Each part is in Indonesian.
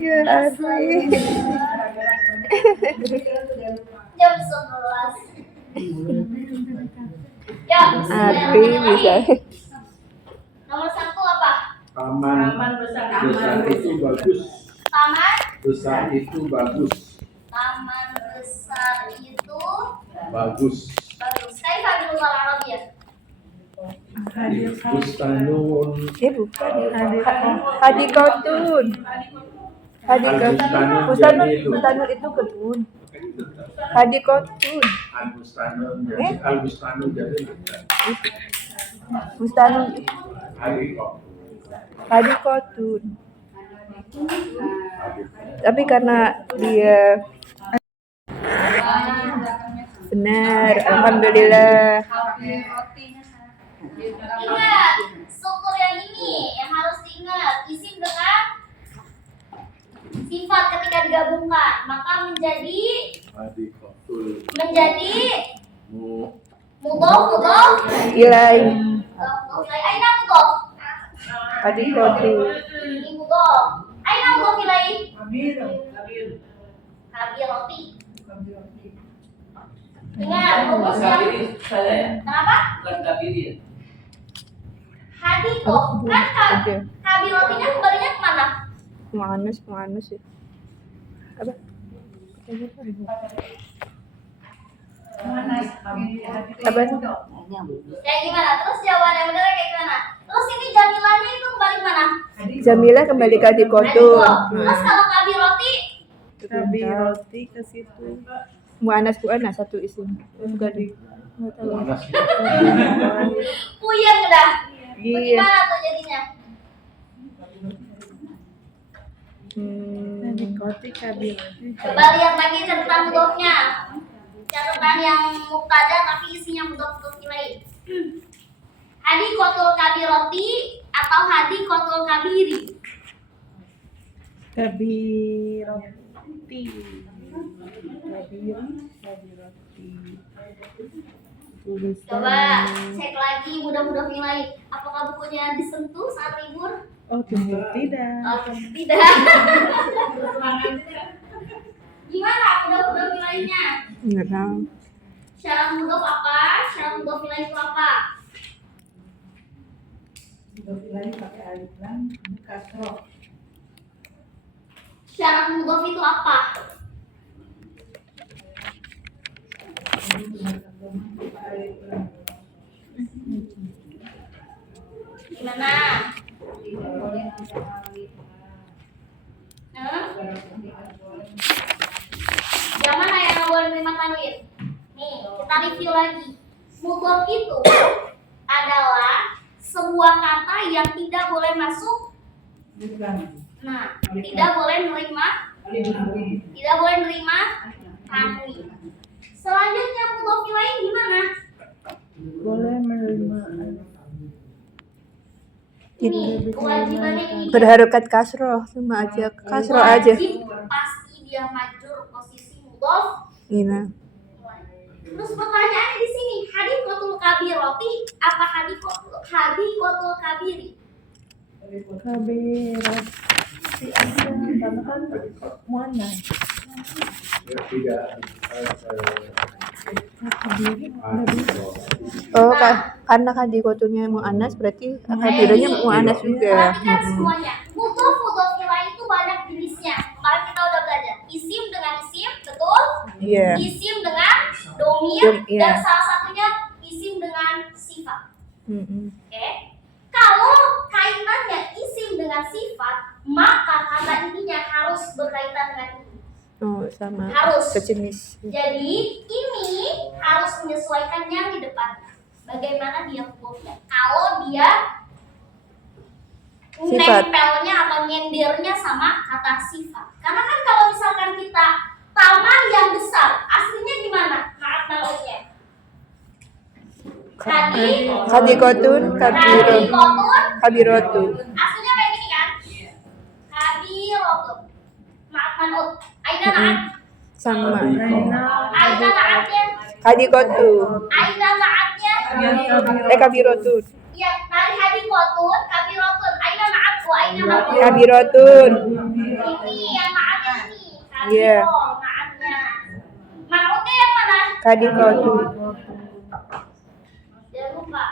Ya asli. Jam 11. Ya, Arti bisa. nomor 1 apa? Taman besar itu bagus. Taman Besar itu bagus. Taman besar itu Bagus. bagus. Kayak Fadil Luar Arab ya? Bustanun. Bukan. Hadikotun. Bustanun itu kebun. Hadikotun. Al-Bustanun jadi Al-Bustanun jadi Bustanun Hadikotun. Tapi karena dia benar, alhamdulillah. Ingat, struktur yang ini yang harus diingat. Isim dengan sifat ketika digabungkan, maka menjadi mudhof Ilai. Aina mudhof. Hadikotun. Ini mudhof. Aina mudhof ilai. Kabiroti. Ingat, rumusnya. Kenapa? Hadikoh. Kan kabirotinya kembalinya kemana? Penganus ya. Apa? Apa? Kayak gimana? Terus jawaban yang benar kayak gimana? Terus ini jamilahnya itu kembali kemana? Jamilah kembali ke Hadikotun. Terus kalau kabiroti? Kabiroti ke situ. Mu'anas satu isim. Enggak di. Enggak tahu. Puyeng udah. Iya. Bagaimana tuh jadinya? Hadikoti kabiroti. Coba lihat lagi catatan mudhofnya. Catatan yang mubtada tapi isinya mudhof ilaih. Hadikotul kabiroti atau hadikotul kabiri? Kabiroti. Coba cek lagi mudah-mudah nilai. Apakah bukunya disentuh saat libur? Oh, tidak. Oh, tidak. Gimana mudah-mudah nilainya? Enggak tahu. Syarat mudhof apa? Syarat mudhof nilai itu apa? Syarat mudhof itu apa? Gimana? Yang mana yang nggak boleh menerima tanwin? Nih, kita review lagi. Mudhof itu adalah sebuah kata yang tidak boleh masuk. Nah, tidak boleh menerima tanwin. Selanjutnya mudhof ilaih gimana? Boleh menerima. Ini kewajibannya ini. Berharokat kasroh sama aja. Kasroh aja. Wajib pasti dia majur posisi mudhof. Ini. Terus pertanyaannya di sini, hadikotul kabiroti apa hadikotul kabiri? Kabiroti sama kan mu'annas. Oh, karena hadikotunya mu'annas berarti kabirnya mu'annas juga. Perhatikan semuanya. Mudhof ilaih itu banyak jenisnya. Kemarin kita udah belajar. Isim dengan isim, betul? Iya. Isim dengan domir Iya. dan salah satunya isim dengan sifat. Oke. Kalau kaitannya isim dengan sifat, maka kata intinya harus berkaitan dengan ini. Oh, sama. Harus. Sejenis. Jadi ini harus menyesuaikan yang di depannya. Bagaimana dia mudhofnya? Kalau dia Sifat. nempelnya atau nyendirnya sama kata sifat. Karena kan kalau misalkan kita taman yang besar, aslinya gimana? Maaf malainya. Hadikotun kabirotun. Aslinya kayak gini kan? Kabirotun. Maaf manut. Aina naat. Sama. Aina naatnya. Hadikotun. Aina naatnya. Kabirotun. Ya, dari Kadikotun, kabirotun. Aina na'at wa aina man'ut. Kabirotun. Ini yang na'atnya ini. Iya. Kabiro, na'atnya. Man'utnya yang mana? Kadikotun. Jangan lupa.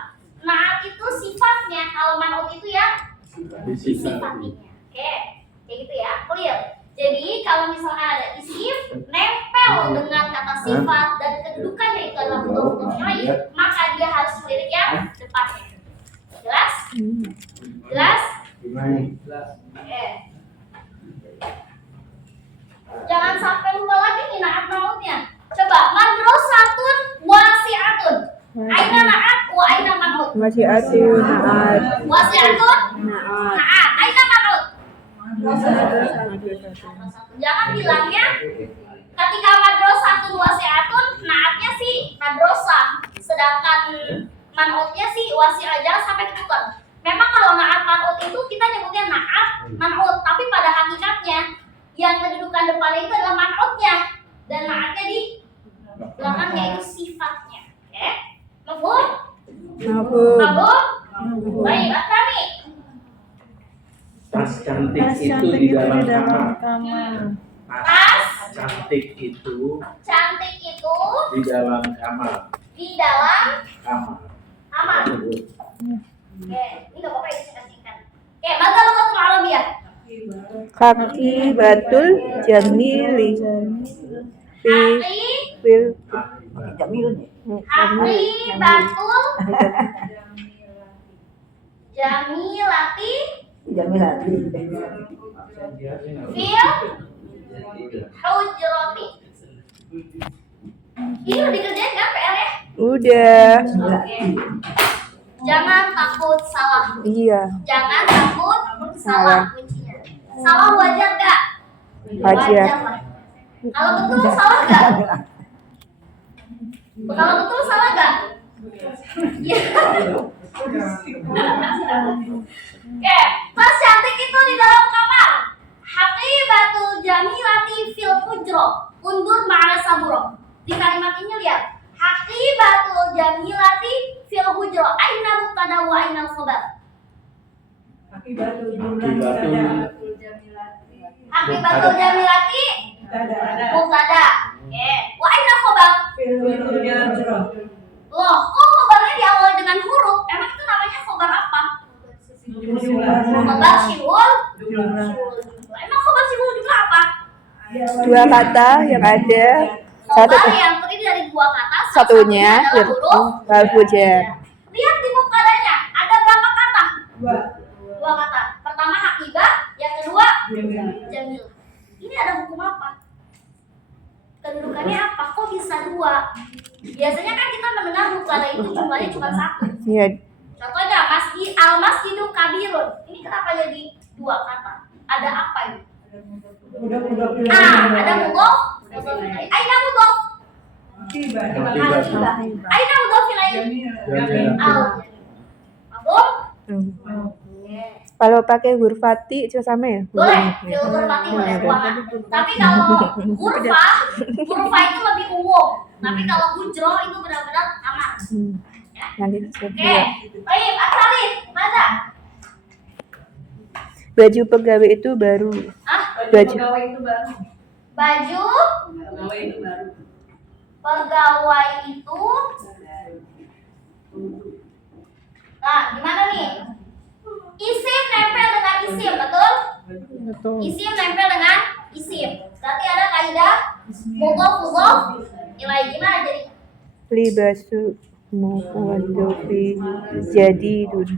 Na'at itu sifatnya, kalau man'ut itu ya Disifati. Oke, kayak gitu ya, clear. Jadi kalau misalkan ada isim nempel dengan kata sifat dan kedudukannya itu adalah mudhof ilaih, maka dia harus melirik yang depannya. Jelas? Jelas? Oke. Jangan sampai lupa lagi nih naat mautnya. Coba madrasatun wasi'atun. Aina naat wa aina man'ut. Masih atun naat. Wasi'atun Naat. naat. Aina man'ut. Madrasatun. Jangan bilangnya ketika madrasatun wasi'atun naatnya sih madrasah, sedangkan man'utnya sih wasi'ah. Jangan sampai ketukar. Memang kalau naat man'ut itu kita nyebutnya naat man'ut, tapi pada hakikatnya yang kedudukan depannya itu adalah man'utnya dan naatnya di belakangnya itu sifatnya. Oke? Mafhum? Mafhum. Mafhum? Baik, Akrami. Tas cantik itu di dalam kamar. Tas Cantik itu cantik itu di dalam kamar. di dalam Kamar. kamar. Oke, ini gak apa-apa ya disingkat-singkat. Oke, baca lughatul Arabiyah. Kaki batul jamili. Fi Haqi, fil haqi batul jamilati fil hujrati. Ini udah dikerjain kan PR-nya? Udah. Oke. Jangan takut salah. Iya. Jangan takut salah kuncinya. Salah wajar gak? Wajar. lah. Kalau betul salah gak? Kalau betul salah gak? Iya. Oke, tas cantik itu di dalam kamar. Haqibatul jamilati fil hujro. Undur ma'al saburo. Di kalimat ini lihat. Haqibatul jamilati fil hujro. Aina mubtada wa aina khabar. Akibatul Haqibatul jamilati mubtada. Oke. Wa aina khabar. Loh, kok khabarnya diawali dengan huruf? Emang itu namanya khabar apa? Khabar syirul. Emang khabar syirul juga apa? Dua kata yang ada. Satu Khabar yang terdiri dari dua kata. salah satunya adalah huruf. harfu jar. Lihat di mubtadanya, ada berapa kata? Dua kata. Pertama hakibah, yang kedua jamil. Ini ada hukum apa? Kedudukannya apa? Kok bisa dua? Biasanya kan kita mendengar mubtada itu jumlahnya cuma satu. Iya. Contohnya masjid al-masjidu kabirun. Ini kenapa jadi dua kata? Ada apa ini? Ada mudhof. Aina mudhof. Aina mudhof ilaih. Al. Mafhum? Kalau pakai huruf fati itu sama ya? Boleh, filter mati boleh ruangan. Tapi kalau hurfa itu lebih umum. Tapi kalau hujro itu benar-benar aman. Ya. Nanti Oke, baik, Asalin, mana? baju pegawai itu baru. Ah, Baju baju pegawai itu. Nah, gimana nih? Isim nempel dengan isim, betul? Isim nempel dengan isim. Berarti ada kaidah mudhof nilai gimana jadi? libasu muwaddofi jadidun.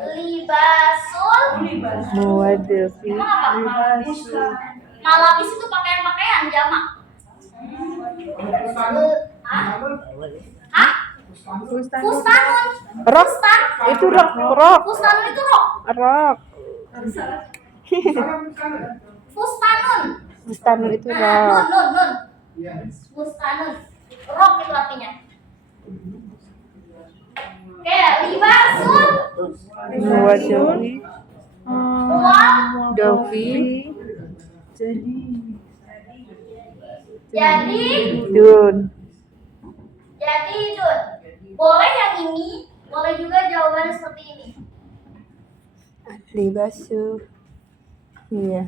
Libasul Muwaddofi emang apa? Malabis itu pakaian-pakaian jamak. Hah? Fustanun. rok Fustan. itu rok Fustanun itu rok. Fustanun. Bustanul itu Nah, rok. nun. Fustanun. Rok itu artinya. Oke, libasul Muwaddofi dofi jadi dun. Dun. Boleh yang ini, boleh juga jawabannya seperti ini. Libasu. Iya.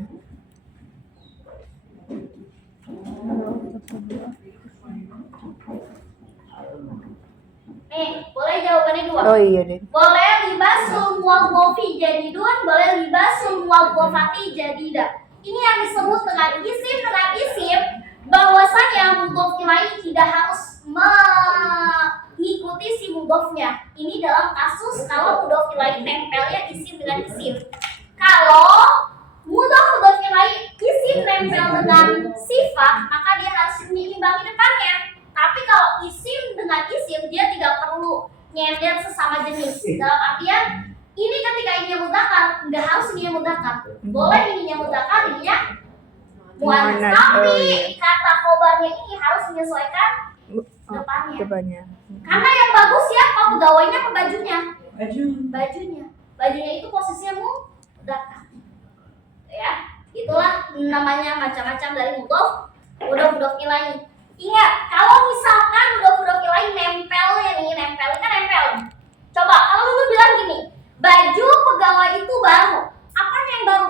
Nih, boleh jawabannya 2. Oh iya deh. Boleh libasul muwadhdhafi jadidun, boleh libasul muwadhdhafati jadida. Ini yang disebut dengan isim bahwasanya mudhof ilaih tidak harus mengikuti si mudhofnya. Ini dalam kasus kalau mudhof ilaih tempelnya isim dengan isim. Kalau mudhof ilaih isim nempel dengan sifat, maka dia harus menyimbangi depannya. Tapi kalau isim dengan isim, dia tidak perlu nyender sesama jenis. Dalam artian ini ketika ininya mudzakkar, nggak harus ininya mudzakkar. Boleh ininya mudzakkar, ininya muannas. Muannas, Tapi oh iya. kata khobarnya ini harus menyesuaikan depannya. Depannya. Karena yang bagus siapa? Pegawainya apa bajunya? Bajunya. Bajunya itu posisinya mudzakkar. Ya, itulah namanya macam-macam dari mudhof ilaih. Ingat, kalau misalkan mudhof ilaih nempelnya nih, nempel kan nempel. Coba kalau lu bilang gini, baju pegawai itu baru. Apanya yang baru?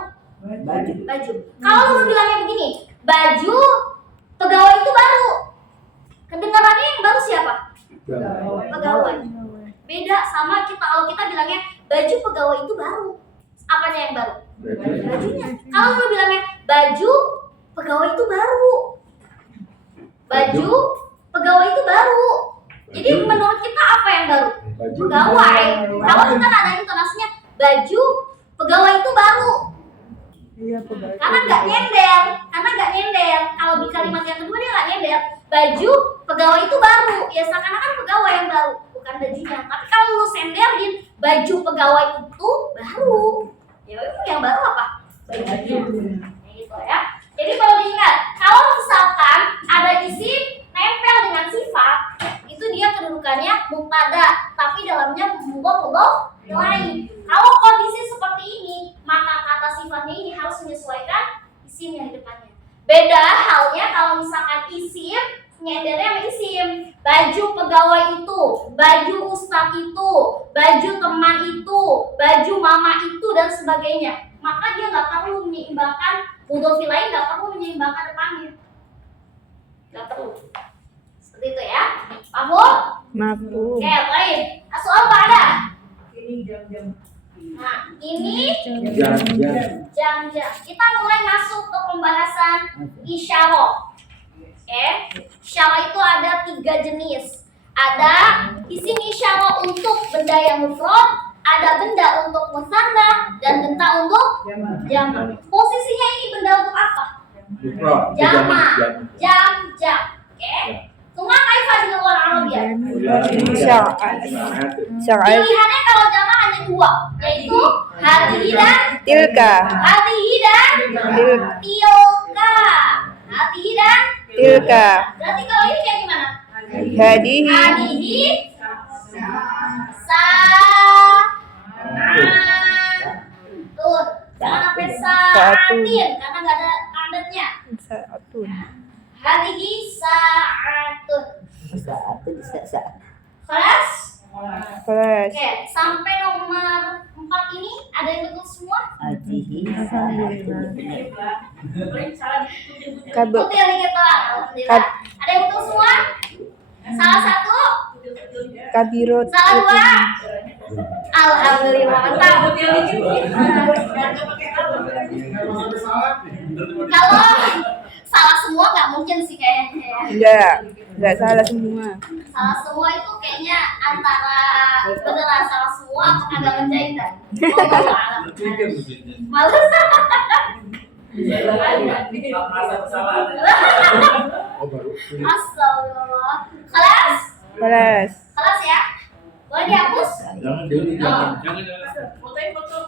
Baju. Kalau lu bilangnya begini, baju pegawai itu baru. Kedengarannya yang baru siapa? Pegawai. Beda sama kita kalau kita bilangnya baju pegawai itu baru. Apanya yang baru? Bajunya. Kalau lu bilangnya baju pegawai itu baru. Baju pegawai itu baru. Jadi menurut kita apa yang baru? Pegawai. Kalau kita ada intonasinya baju pegawai itu baru. Iya, pegawai. Karena nggak nyender. Kalau di kalimat yang kedua dia nggak nyender. Baju pegawai itu baru. Ya seakan-akan pegawai yang baru, bukan bajunya. Tapi kalau lu senderin baju pegawai itu baru. Ya itu yang baru apa? Bajunya. Gitu ya. Jadi perlu diingat, kalau misalkan ada isim nempel dengan sifat, itu dia kedudukannya mubtada, tapi dalamnya mudhof ilaih. Kalau kondisi seperti ini, maka kata sifatnya ini harus menyesuaikan isim yang di depannya. Beda halnya kalau misalkan isim nyendernya sama isim. Baju pegawai itu, baju ustadz itu, baju teman itu, baju mama itu dan sebagainya. Maka dia nggak perlu menyeimbangkan mudhof ilaih, nggak perlu menyeimbangkan depannya. Nggak perlu. Seperti itu ya. Paham? Mafhum. Oke, baik. Soal apa ada? Ini jam-jam. Nah, ini Jam-jam. jam-jam. Kita mulai masuk ke pembahasan isyarah. Oke, isyarah itu ada 3 jenis. Ada isim isyarah untuk benda yang mufrad, ada benda untuk musanna, dan benda untuk jamak. Posisinya ini benda untuk apa? Jamak. Jam-jam. Oke. Tunggu kaifa dengan luar Arabia. Syar'at. Pilihannya kalau jamak hanya 2, yaitu hadihi dan Tilka. hadihi dan tilka. Hadihi dan Tilka. berarti kalau ini kayak gimana? Hadihi. Hadihi sa'atun. Jangan sampai sa'atin karena nggak ada adatnya. Sa'atun. Hadihi sa'atun. Kelas? Kelas. Oke, sampai nomor 4 ini ada yang betul semua? Kabut. Betul yang kita. Alhamdulillah. Ada yang betul semua? Salah satu? Kabirot. Salah 2? Alhamdulillah, mantap. Kalau salah semua nggak mungkin sih kayaknya ya. Enggak salah semua. Salah semua itu kayaknya antara beneran salah semua atau kagak menjahitan. Wallahu a'lam. Males. Astagfirullah. Kelas? Kelas. Kelas ya? Boleh dihapus? Jangan dulu, jangan. Foto-foto.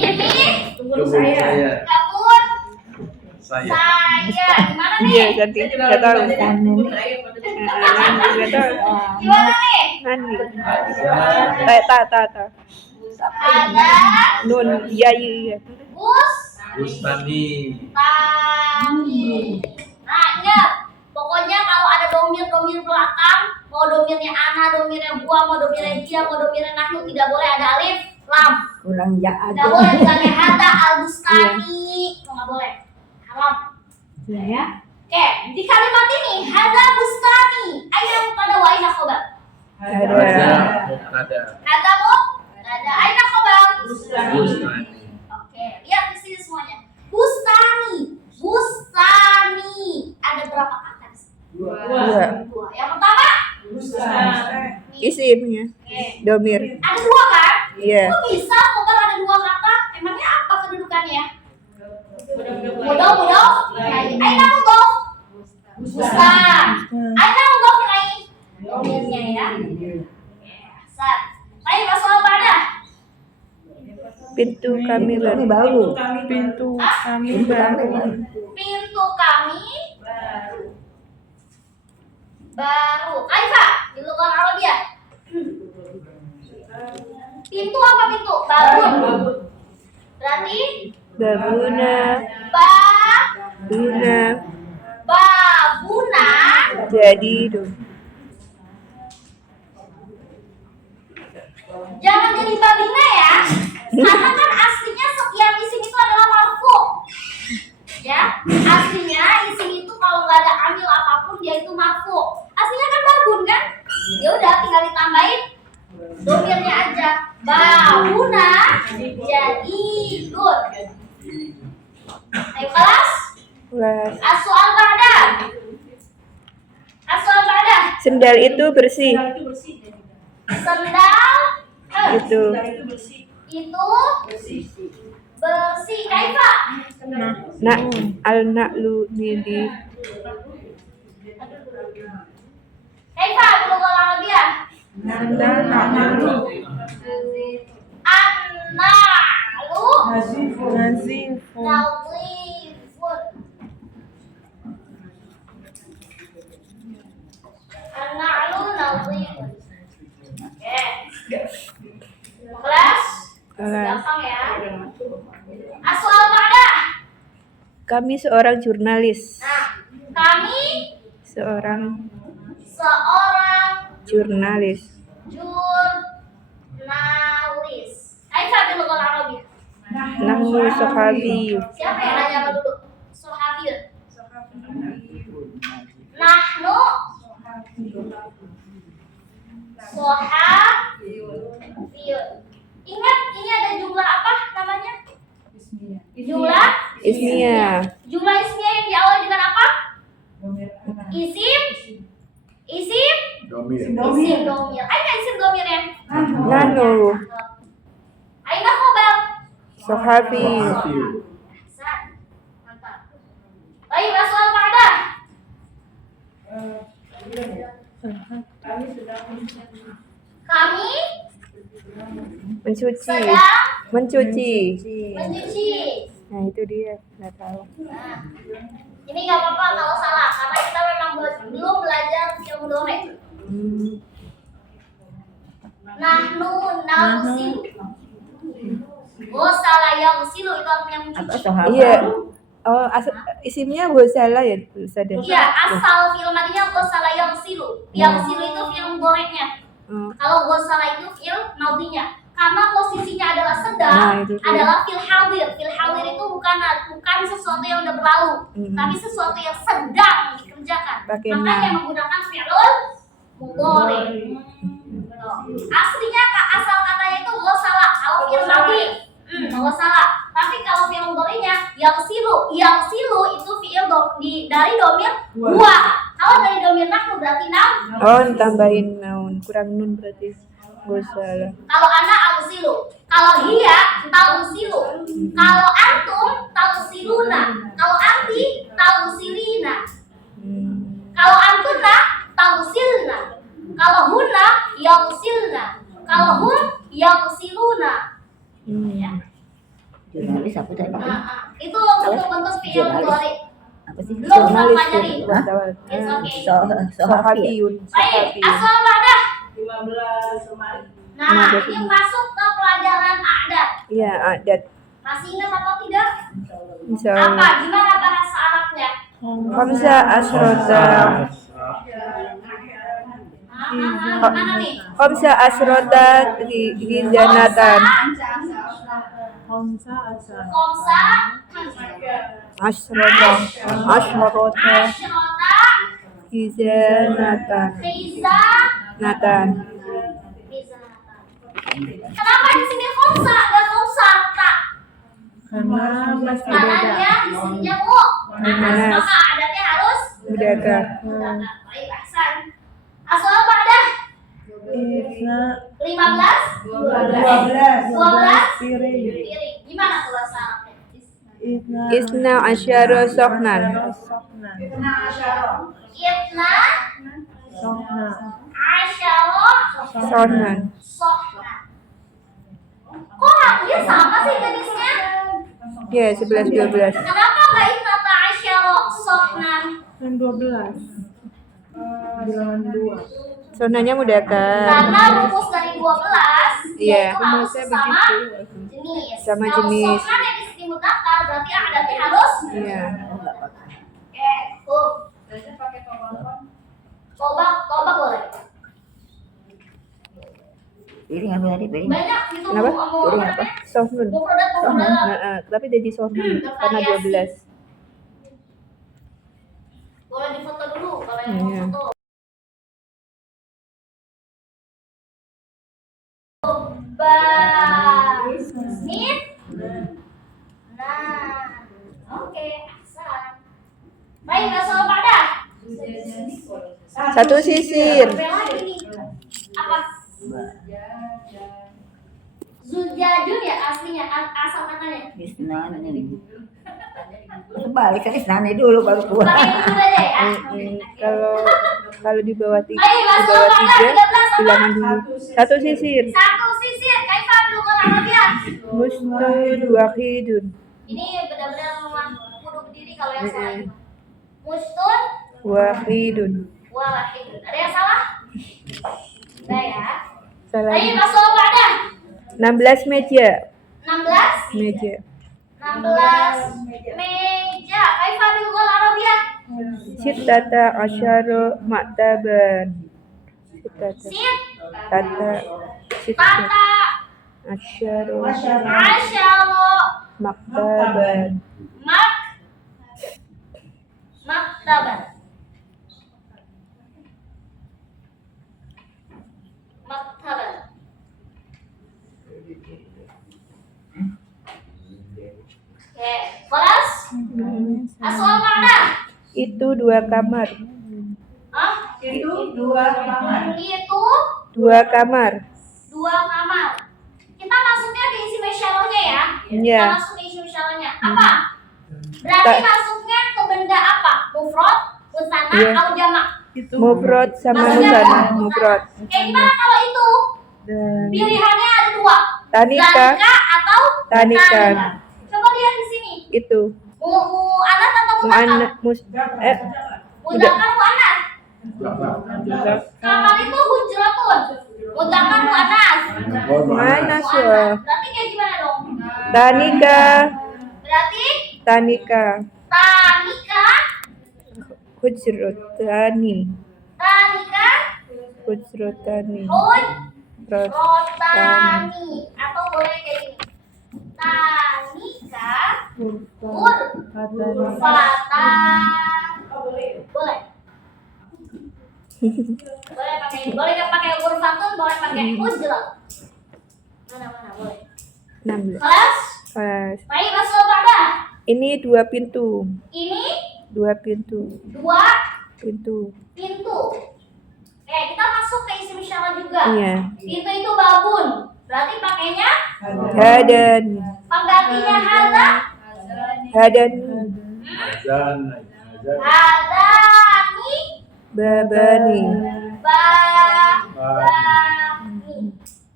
Ini Tunggu saya. kabur Saya. saya. Gimana Iya, nih? ganti. Enggak tahu. Nani, enggak tahu. Gimana nih? Nani. Saya. Ta. Ada Nun. Iya. bus Bustani. tani. Nah, ingat, pokoknya kalau ada domir belakang mau domirnya ana, domirnya huwa, mau domirnya dia, mau domirnya nahnu, tidak boleh ada alif lam. Kurang ya Tidak aja. boleh misalnya hada al-bustani, itu nggak boleh, haram. Ya. Oke, di kalimat ini hada bustani, aina mubtada wa aina khabar. Ada. Hada mubtada, aina khabar. Bustani. Oke, lihat di sini semuanya. Bustani, bustani. Ada berapa kata? Dua. Dua. Yang pertama, Isimnya. oke. Domir. Ada dua kan? Iya. Kok bisa kok ada dua kata? Emangnya apa kedudukannya? Mudah. Aina mudah. Bustan. Aina mudah nilai domirnya ya. Oke, asal. Baik, masalah pada. Pintu kami Kami baru. baru. Pintu kami Kami baru. baru. Pintu kami baru. Kaifa? Di lughah Arabia. Pintu apa pintu? Babun. Berarti Babuna. babuna. Buna. Jadi itu. Jangan jadi babina ya. Karena kan aslinya setiap isim itu adalah marfu. Ya, aslinya isim itu kalau nggak ada amil apapun dia itu marfu. Aslinya kan babun kan? Ya udah tinggal ditambahin domirnya aja. Babuna jadi dun. Ayo kelas. Kelas. As-soal ba'da. As-soal ba'da. Sendal itu bersih. Sendal Itu. itu bersih. Kaifa? Nak al-na'lu nidi. Kaifa bil lughah Arabiyah? An-na'lu nadhifun. An-na'lu nadhifun. Oke. Kelas? Kelas. Gampang ya. As-soal ba'da. Kami seorang jurnalis. Nah, kami Seorang seorang jurnalis. jurnalis. Kaifa bil lughah Arabiyah? Nahnu sahabi. Siapa yang nanya apa dulu? Sohabiyun. Nahnu sohabiyun. Ingat ini ada jumlah apa namanya? Jumlah Ismiyah. Jumlah ismiyah yang diawali dengan apa? Isim. Isim. Domir. Isim domir. Aina isim domirnya? Nahnu Aina khobar? sahabi. Ahsan. Mantap. Baik, soal ba'da. Kami Mencuci. sedang Mencuci. mencuci. Nah itu dia. Nggak tahu. Nah, ini nggak apa-apa kalau salah karena kita memang belum belajar fi'il mudhari. Hmm. Nahnu nausilu. Ghasala yaghsilu itu artinya Apa mencuci. sahabat? Iya. Oh, isimnya Ghazala ya, Ustaz. Iya, asal fi'il madinya ghasala yaghsilu. Yaghsilu itu fi'il mudhari'nya. Oh. Kalau ghasala itu fi'il madinya. Karena posisinya adalah Nah, sedang, itu dia. adalah fil hadir. Fil hadir itu bukan sesuatu yang udah berlalu, tapi sesuatu yang sedang dikerjakan. Pakai Makanya na. menggunakan fi'lul mudhari. Aslinya asal katanya itu ghasala kalau fi'il madi. Ghasala. Tapi kalau fi'il mudhari'nya yaghsilu itu fi'il dari domir huwa. Kalau dari domir nahnu berarti nam. Oh, tambahin naun. Kurang nun berarti. Ghazala. Kalau anak aghsilu, kalau hiya taghsilu, kalau antum taghsiluna, kalau anti taghsilina, kalau antunna taghsilna, kalau hunna yaghsilna, kalau hum yaghsiluna. Ya. Jurnalis apa tadi? Itu bentuk-bentuk fi'il mudhari. Apa sih? Belum Jurnalis pelajari. itu wartawan. It's okay. Sahabat. Sahabiyun. Baik, Sahabiyun. asal pada. 15 kemarin. Nah, ini masuk ke pelajaran adat. Iya, adat. Masih ingat atau tidak? Insya Apa? Allah. Gimana bahasa Arabnya? Khamsa asrota. Hah? mana nih? Khamsa asrota hizanatan. Homsa asal. Komsa Asrota Ashrota hizanatan. Riza Natan. Kenapa di sini komsa dan komsata? Karena masih beda. Tangannya di sininya bu. Anas maka adatnya harus Mudakar. Baik, ahsan. Asal pada Isna 15 12 piring. Gimana tuh bahasa Arabnya? Isna Isna asyara sohnan. Sokna. Itna Sokna. asyara Sohnan. sohna. Kok haknya sama sih jenisnya? Ya, 11 12. Kenapa nggak itnata asyara sohna? Kan 12. Bilangan 2. Sohnannya mudakar. Karena rumus dari 12 Iya, yaitu harus rumusnya sama begitu. jenis. Sama Kalau jenis. sohna yang di sini mutakar berarti adatnya harus. Iya. Oke, tuh. Tobak boleh. Piring apa tadi piring? Banyak gitu Kenapa? mau Piring apa apa? namanya? Sohnun. Mau produk. Tapi jadi sohnan karena 12. Boleh difoto dulu kalau yang Iya. mau foto. Basmit. Nah, oke, ahsan. Baik, asal pada. Satu sisir. Apa yang lagi nih? Apa? Zujajun ya aslinya, asal katanya. Isna ini. Balik kan Isna ini dulu baru keluar. Pakai dulu aja ya. Kalau di bawah tiga, Baik, di asal bawah pada 3 13 bilangan dulu. Satu sisir. Satu sisir, kaifa bil Arabia. Mustahil wahidun. Ini benar-benar memang kudu berdiri kalau yang salah. Mustun Wahidun. wahid. Ada yang salah? Enggak ya. Salah. Ayo masuk pada 16 meja. 16 Meja. 16 meja. Kaifa bil Arabia. Sittata asyara maktaban. Sittata. Sit Tata. Sittata tata asyara asyara maktaban. Maktaban. Maktaban. Oke, kelas asal mana? Itu 2 kamar. Hah? Itu 2 kamar. Itu 2 kamar. 2 kamar. Kita masuknya ke isi masyaalahnya ya. Iya. Kita masuk ke isi masyaalahnya. Apa? Berarti masuknya ke benda apa? Mufrad, musanna, Iya. atau jamak? Itu Mufrad sama Masuknya musana. ke Mufrad. Kayak gimana kalau itu? Dan Pilihannya ada 2. Tanika. Zanika atau Tanika. Coba lihat di sini. Itu Mu'anas atau mu'anas? Mudzakkar mu'anas. Kamar itu hujratun. Mudzakkar mu'anas. mana sih? Berarti kayak gimana dong? Tanika. Berarti Tanika. tanika, Hujrotani. tanika, Hujrotani. rotani Rotani. atau boleh kayak gini. Tanika, katanya fatan. Boleh. Boleh pakai, boleh nggak pakai fatun, boleh pakai hujrat. Mana boleh. 16. Kelas, Pas. baik masuk pada. Ini 2 pintu. Ini 2 pintu. 2 Pintu. pintu. Oke, kita masuk ke isim syarat juga. Iya. Pintu itu babun. Berarti pakainya Hadan. penggantinya hadza. Hadan. Hadani Babani. bani.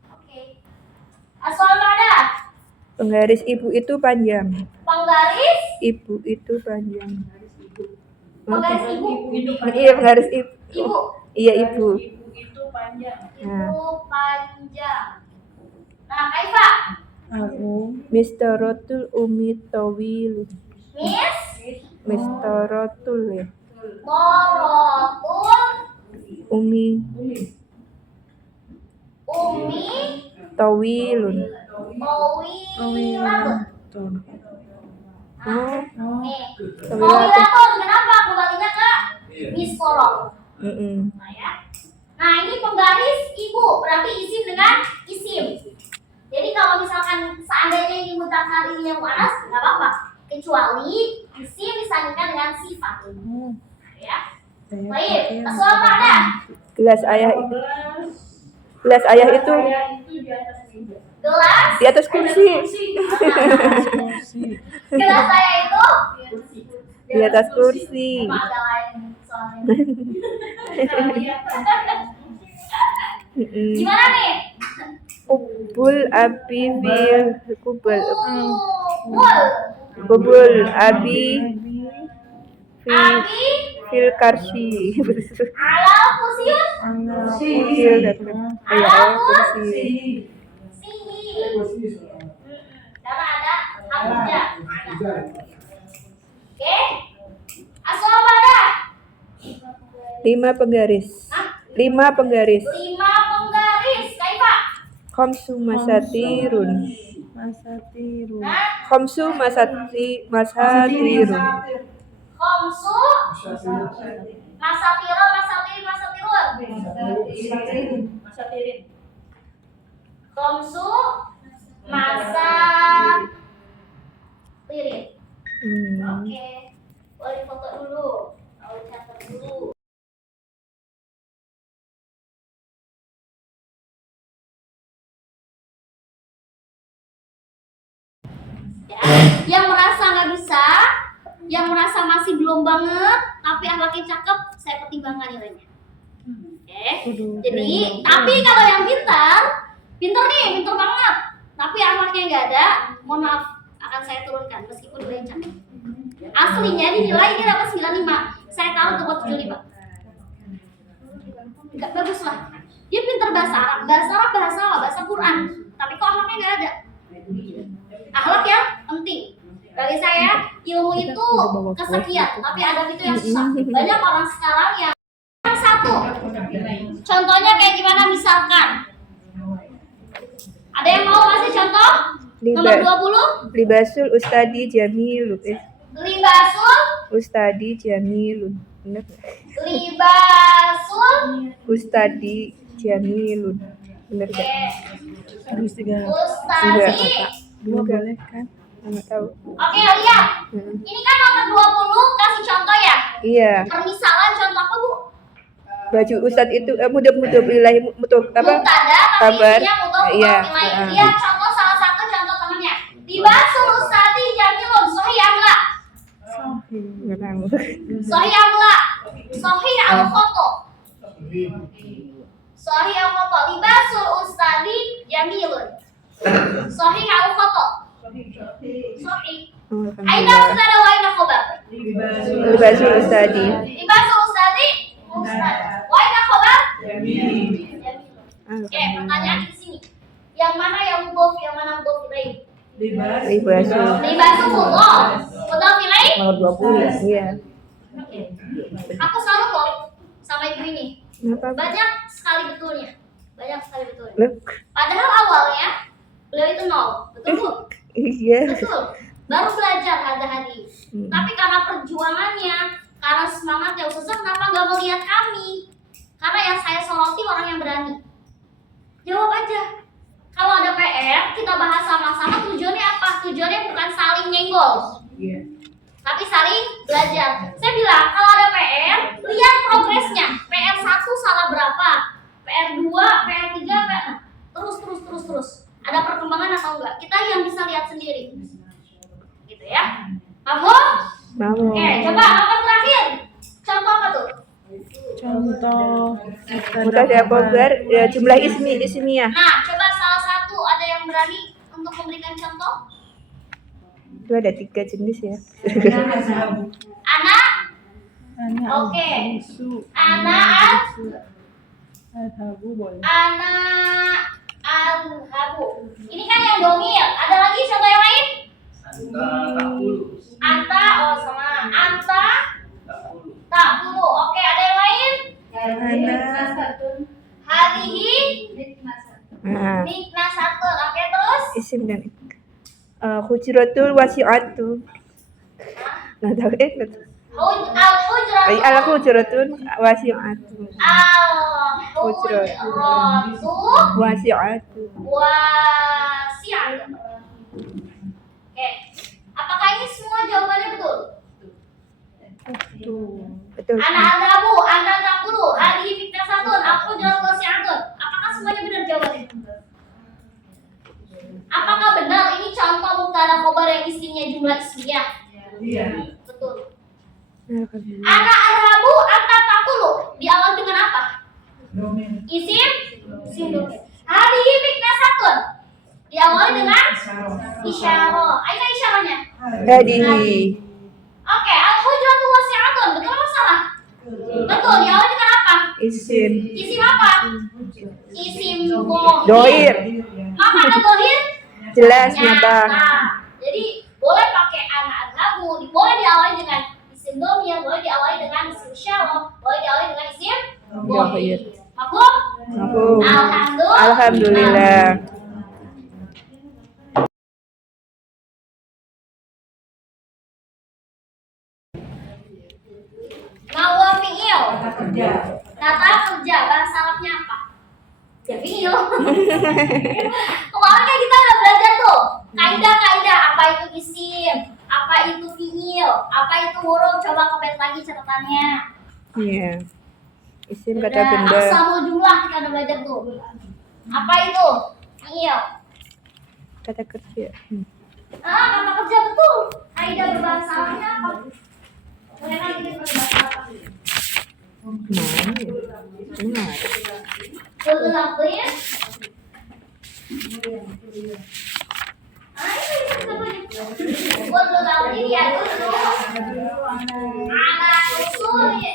Oke. Asal ada Penggaris ibu itu panjang. penggaris Ibu itu panjang. penggaris ibu. Iya, penggaris ibu. Ibu. Iya, ibu. ibu itu panjang. Ibu panjang. Nah, Kaifa. Aku Mistarotul umi tawil. Miss Mistarotul ya. Morotul Umi Tawilun. Tawilatun. Tuh. Oh, Nih. Tawilatun. Tawilatun. Kenapa kembalinya ke miskorok? Nah ya. Nah ini penggaris ibu berarti isim dengan isim. Jadi kalau misalkan seandainya ini mutakar ini yang mu'anas nggak apa-apa, kecuali isim disandingkan dengan sifat. Ya. Baik. Soal pada Gelas ayah. Gelas ayah itu gelas. di atas kursi. Gelas saya itu Di atas kursi. apa ada lain soalnya. Gimana nih? Kubul abi fil kubul Wul. kubul abi fil Abi fil karsi. alal kursius Fil kursi. sihi. Karena ada hamzah. Oke. Asal pada 5 penggaris. 5 penggaris. 5 penggaris. Kaifa? Khamsu masatirun. Masatiru. Nah, Khamsu masatirun. khamsu masatirun. Khamsu masatirin. Oke. Boleh foto dulu. Mau catat dulu. Ya, yang merasa nggak bisa, yang merasa masih belum banget, tapi akhlaknya cakep, saya pertimbangkan nilainya. Oke. Jadi, tapi kalau yang pintar banget, tapi akhlaknya nggak ada, mohon maaf, akan saya turunkan meskipun udah yang cakep. Aslinya dinilai dia dapat 95, saya taruh ke 75. Nggak bagus lah. Dia pintar bahasa Arab bahasa Quran, tapi kok akhlaknya nggak ada. Akhlak yang penting. Bagi saya ilmu itu kesekian, tapi adab itu yang susah. Banyak orang sekarang yang satu. Contohnya kayak gimana misalkan? Ada yang mau kasih contoh? Nomor 20? Libasul ustadi jamilun. Libasul Ustadi jamilun. Benar nggak? Libasul Ustadi jamilun. Benar Oke. enggak? Harus 3. Ustadi. Dua boleh kan? Enggak tahu. Oke, lihat. Ini kan nomor 20 kasih contoh ya. Iya. Permisalan contoh apa, Bu? Baju ustad itu mudub ilahi mutub apa? Mubtada tapi Kabar. isinya mudhof Iya. ilaih. Lihat contoh salah satu contoh temannya. Libasul ustadi jamilun sahih amla. Enggak tahu. Sahih amla. Sahih al khoto. Sahih al khoto. Libasul ustadi jamilun. Sahih al khoto. Sahih. Aina mubtada wa aina khabar? Libasul ustadi. Libasul ustadi ustad. Wa aina khabar? Oke, pertanyaan di sini. Yang mana yang mudhof, yang mana mudhof ilaih? Libasul. Libasul mudhof. Mudhof ilaih? Nomor 20. Iya. Aku selalu kok sama ibu ini. Kenapa? Banyak sekali betulnya. Loh. Padahal awalnya beliau itu 0. Betul, Bu? Iya. Betul. Baru belajar ada hari. Tapi karena perjuangannya, karena semangatnya Ustazah, kenapa nggak melihat kami? Karena yang saya soroti orang yang berani. Jawab aja. Kalau ada PR, kita bahas sama-sama. Tujuannya apa? Tujuannya bukan saling nyenggol, tapi saling belajar. Saya bilang kalau ada PR, lihat progresnya. PR 1 salah berapa? PR 2, PR 3, PR... terus. Ada perkembangan atau enggak? Kita yang bisa lihat sendiri. Gitu ya. Kamu? Mau. Oke, coba nomor terakhir. Contoh apa tuh? Contoh Mudah diapogar ya, jumlah ismiyah. Nah, coba salah satu ada yang berani untuk memberikan contoh? Itu ada 3 jenis ya. Anak? Anak Oke. Su. Anak Adhabu boleh. Anak al-habu. Ini kan yang domir. Ada lagi contoh yang lain? Anta, oh sama. Anta tak dulu. Oke, ada yang lain? Anak Hadihi Nah, Mikna satu. Oke, terus? isim dan hujratul wasi'atu. Nah, tahu nggak tahu. Ay, ala hujratun wasi'atu. Al-hujratu Wasi'atu. wasi'atun. Oke. Apakah ini semua jawabannya betul? Betul. Ana naqulu, hadhihi miknasatun, al-hujratu wasi'atun. Apakah semuanya benar jawabannya? Apakah benar ini contoh mubtada khobar yang isinya jumlah ismiyah? Iya. Betul. Ana adhabu anta taqulu diawali dengan apa? Isim domin. Hadhihi miknasatun diawali dengan isyarah. Aina isyarahnya? Hadihi. Oke, al-hujratu wasi'atun. Betul apa salah? Betul. Diawali dengan apa? Isim. Isim apa? Isim Doir. Maka ada dohir? Jelas nyata. Jadi boleh pakai ana adhabu, boleh diawali dengan isim domir, boleh diawali dengan isim isyarah, boleh diawali dengan isim Dohir. Mafhum? Mafhum. Alhamdulillah. Alhamdulillah. Mawa fi'il. Kata kerja, bahasa Arabnya apa? Ya fi'il. Kemarin kan kita udah belajar tuh kaidah-kaidah apa itu isim, apa itu fi'il, apa itu huruf. Coba kebet lagi catatannya. Iya. Isim kata Udah, benda. aksamul jumlah kita udah belajar tuh. Apa itu? Fi'il. Kata kerja. Kata kerja betul. Kaidah berbahasa Arabnya apa? Boleh kan kita berbahasa Arab? Mana ya? Mana ada? Kullu lafzin. Kullu lafzin yadullu ala usuli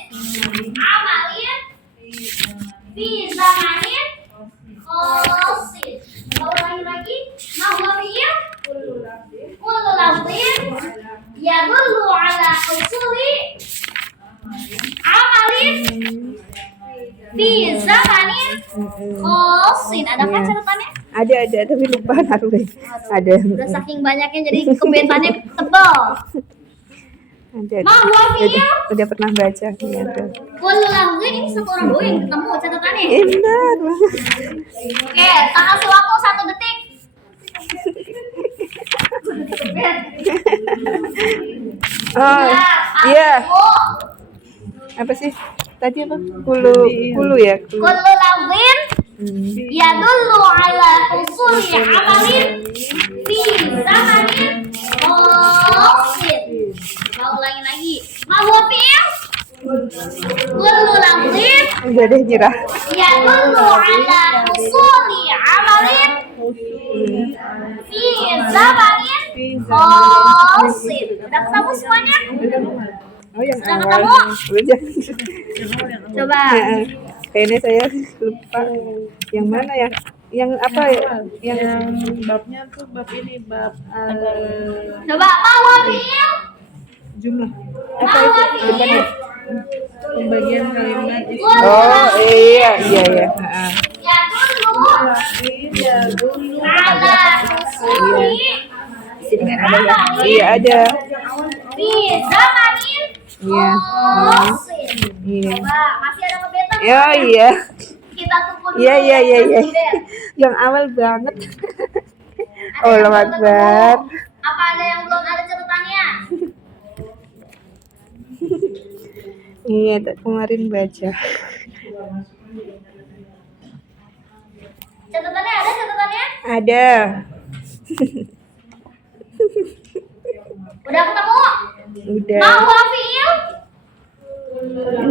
amalin fi zamanin khasin. Ulangi lagi. Mahwa fi'il. Kullu lafzin yadullu ala usuli amalin fi zamanin khasin. Ada kan catatannya? Ada tapi lupa naruh. Ada. Udah saking banyaknya jadi kebetannya tebal. Ada. Mahwa fi'il. Udah pernah baca ini ada. Kullu lafzin ini satu orang doang yang ketemu catatannya. Benar. Oke, tak kasih waktu 1 detik. Oh, iya. Apa sih? Tadi apa? Kulu ya. Kulu. Kullu lafzin yadullu ala husuli amalin fi zamanin khasin. Mau ulangi lagi. Mahwa fi'il. Kullu lafzin Udah deh nyerah. yadullu ala husuli amalin fi zamanin khasin. Udah ketemu semuanya? Oh yang Sudah awal. ketemu? Udah. Coba. Kayaknya saya lupa. Yang mana ya? Yang apa ya? Yang babnya tuh bab ini bab Coba mahwa fi'il. Jumlah. Apa Mahwa itu? fi'il. Depannya. pembagian kalimat itu. Oh iya. Yadullu Ya dulu ala husuli Sini kan ada ya? Iya ada. fi zamanin Iya. khasin. Iya. Coba, masih ada kebetan? Ya iya. Kita tunggu dulu. Iya. ya, Mas Ubed. Yang awal banget. Ada Oh, yang Allahu belum Akbar. ketemu? Apa ada yang belum ada catatannya? Iya, kemarin baca. Catatannya ada catatannya? Ada. Udah ketemu? Udah. Mahwa fi'il.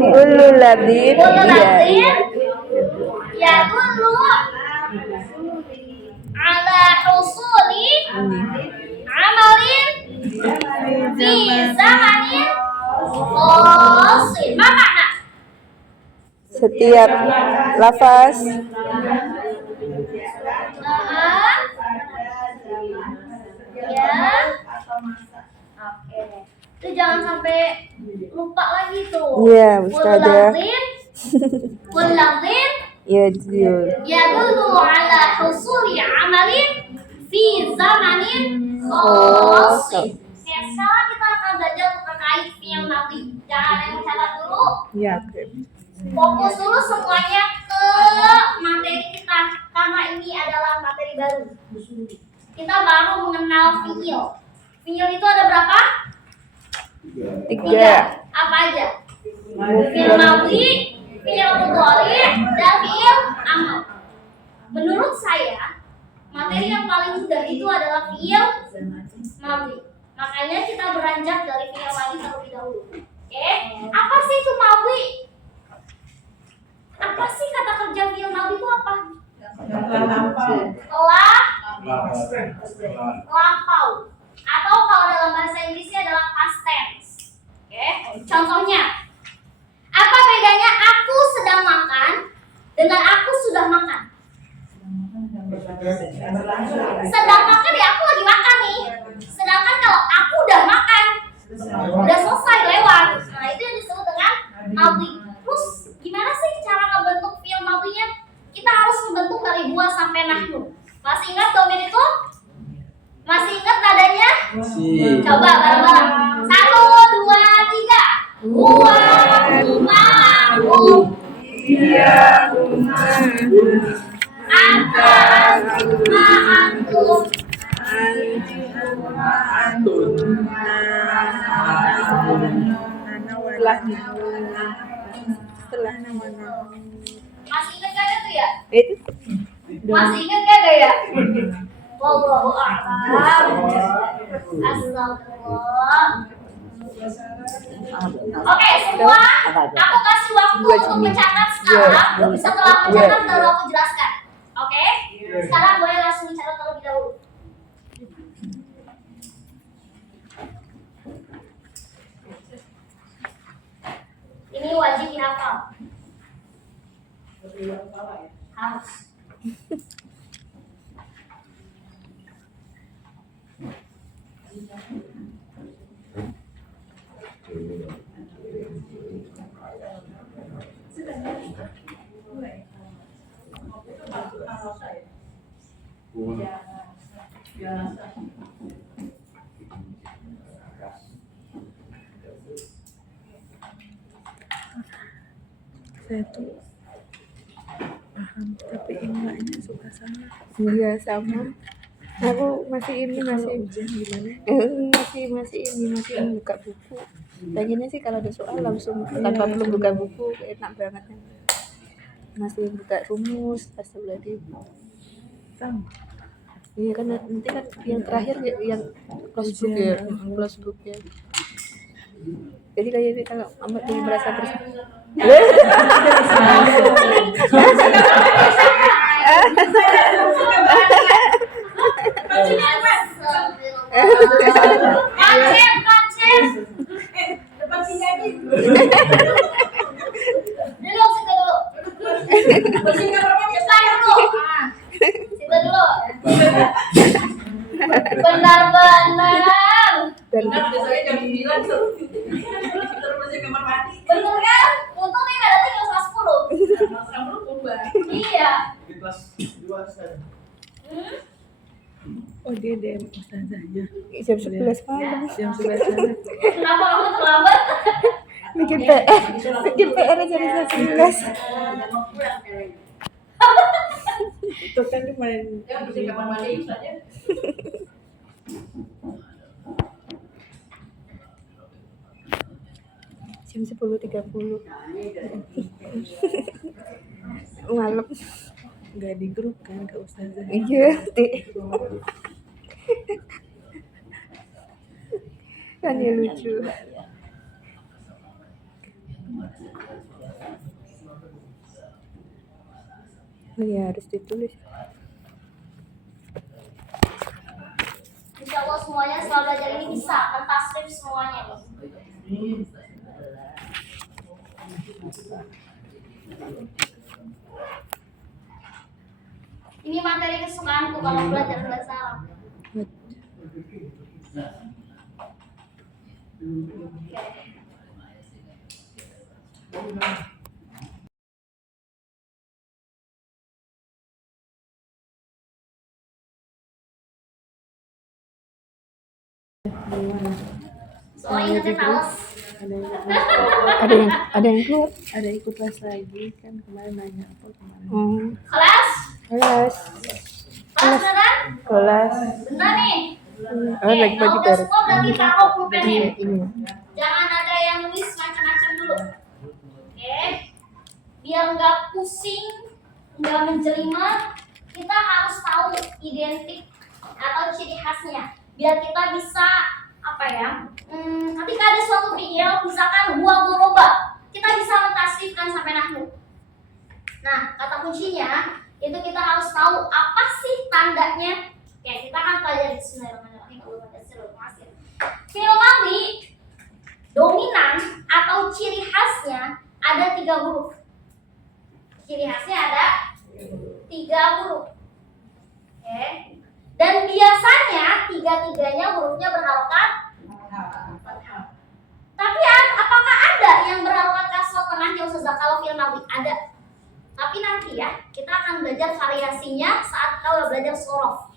Kullu labdin. Kullu Iya. lafzin yadullu ala husuli amalin fi zamanin khasin. Ma makna? Setiap lafaz Ya. Oke. Itu jangan sampai lupa lagi tuh. Iya, Ustazah. Kullu lafzin Yadullu ala husuli amalin fi zamanin khasin. Oke, sekarang kita akan belajar terkait fi'il madhi. Jangan ada yang mencatat dulu. Ya, oke. Fokus dulu semuanya ke materi kita karena ini adalah materi baru. Kita baru mengenal fi'il. Fi'il itu ada berapa? 3. Apa aja? Fi'il madhi, fi'il mudhari, dan fi'il amr. Menurut saya, materi yang paling mudah itu adalah fi'il madhi. Makanya kita beranjak dari fi'il madhi terlebih dahulu. Oke, apa sih itu madhi? Apa sih kata kerja fi'il madhi itu apa? Lampau. Atau kalau dalam bahasa Inggrisnya adalah past tense. Oke, contohnya, apa bedanya aku sedang makan dengan aku sudah makan? Sedang makan ya aku lagi makan nih. Sedangkan kalau aku udah makan, udah selesai lewat. Nah itu yang disebut dengan madhi. Terus gimana sih cara ngebentuk fi'il madhinya? Kita harus membentuk dari buah sampai nahnu. Masih ingat domain itu? Masih ingat nadanya? Coba bareng-bareng. 1, 2, 3. Huwa ma'akum. Iya, rumah. Anta ma'akum. Setelah nama. Masih ingat gak itu ya? Itu Masih ingat gak ya? Wallahu a'lam. Astagfirullah. Oke, semua aku kasih waktu untuk mencatat sekarang. Setelah mencatat baru aku jelaskan. Oke? Sekarang boleh langsung mencatat terlebih dahulu. Ini wajib dihafal. Harus. Saya tuh paham tapi enggaknya suka salah. Iya sama. Aku masih Ujian gimana? masih buka buku. Pengennya sih kalau ada soal langsung tanpa perlu buka buku, enak banget. Masih buka rumus, astagfirullahaladzim. Sama. Iya kan nanti kan yang terakhir yang close book ya, close book ya. Jadi kayaknya kalau amat lebih merasa bersama. Kacep. Dulu, situ dulu. Depan dulu. Situ dulu. Benar-benar. Bener kan? Untung nih nggak datang jam 10. Iya. Oh dia DM ustazahnya. Jam 11 malam. Jam 11 malam. Kenapa kamu terlambat? Bikin PR aja di jam 11. Itu kan kemarin. Jam 10.30 malam. Nggak di grup kan ke ustazah. Iya, kan ya lucu. Oh ya harus ditulis. Insya Allah semuanya setelah belajar ini bisa mentasrif semuanya nih. Ini materi kesukaanku kalau belajar bahasa Arab. Gimana? Soalnya ingatnya males. Ada yang keluar. Ada ikut les lagi kan kemarin nanya apa kemarin. Kelas? Kelas. Kelas beneran? Kelas. Bener nih. Lagi Kalau bagi udah dari semua berarti taruh pulpennya. ini. Jangan ada yang nulis macam-macam dulu. Oke. Biar nggak pusing, nggak menjelimet, kita harus tahu identik atau ciri khasnya. Biar kita bisa apa ya? Ketika ada suatu fiil, misalkan huwa doroba, kita bisa mentasrifkan sampai nahwu. Nah, kata kuncinya itu kita harus tahu apa sih tandanya. Oke, kita kan pelajari Bismillahirrahmanirrahim. Fiil madhi dominan atau ciri khasnya ada 3 huruf. Ciri khasnya ada 3 huruf. Oke. Dan biasanya tiga-tiganya hurufnya berharokat. Tapi apakah ada yang berharokat kasroh tengahnya Ustazah kalau fiil madhi? Ada. Tapi nanti ya, kita akan belajar variasinya saat kita belajar sorof.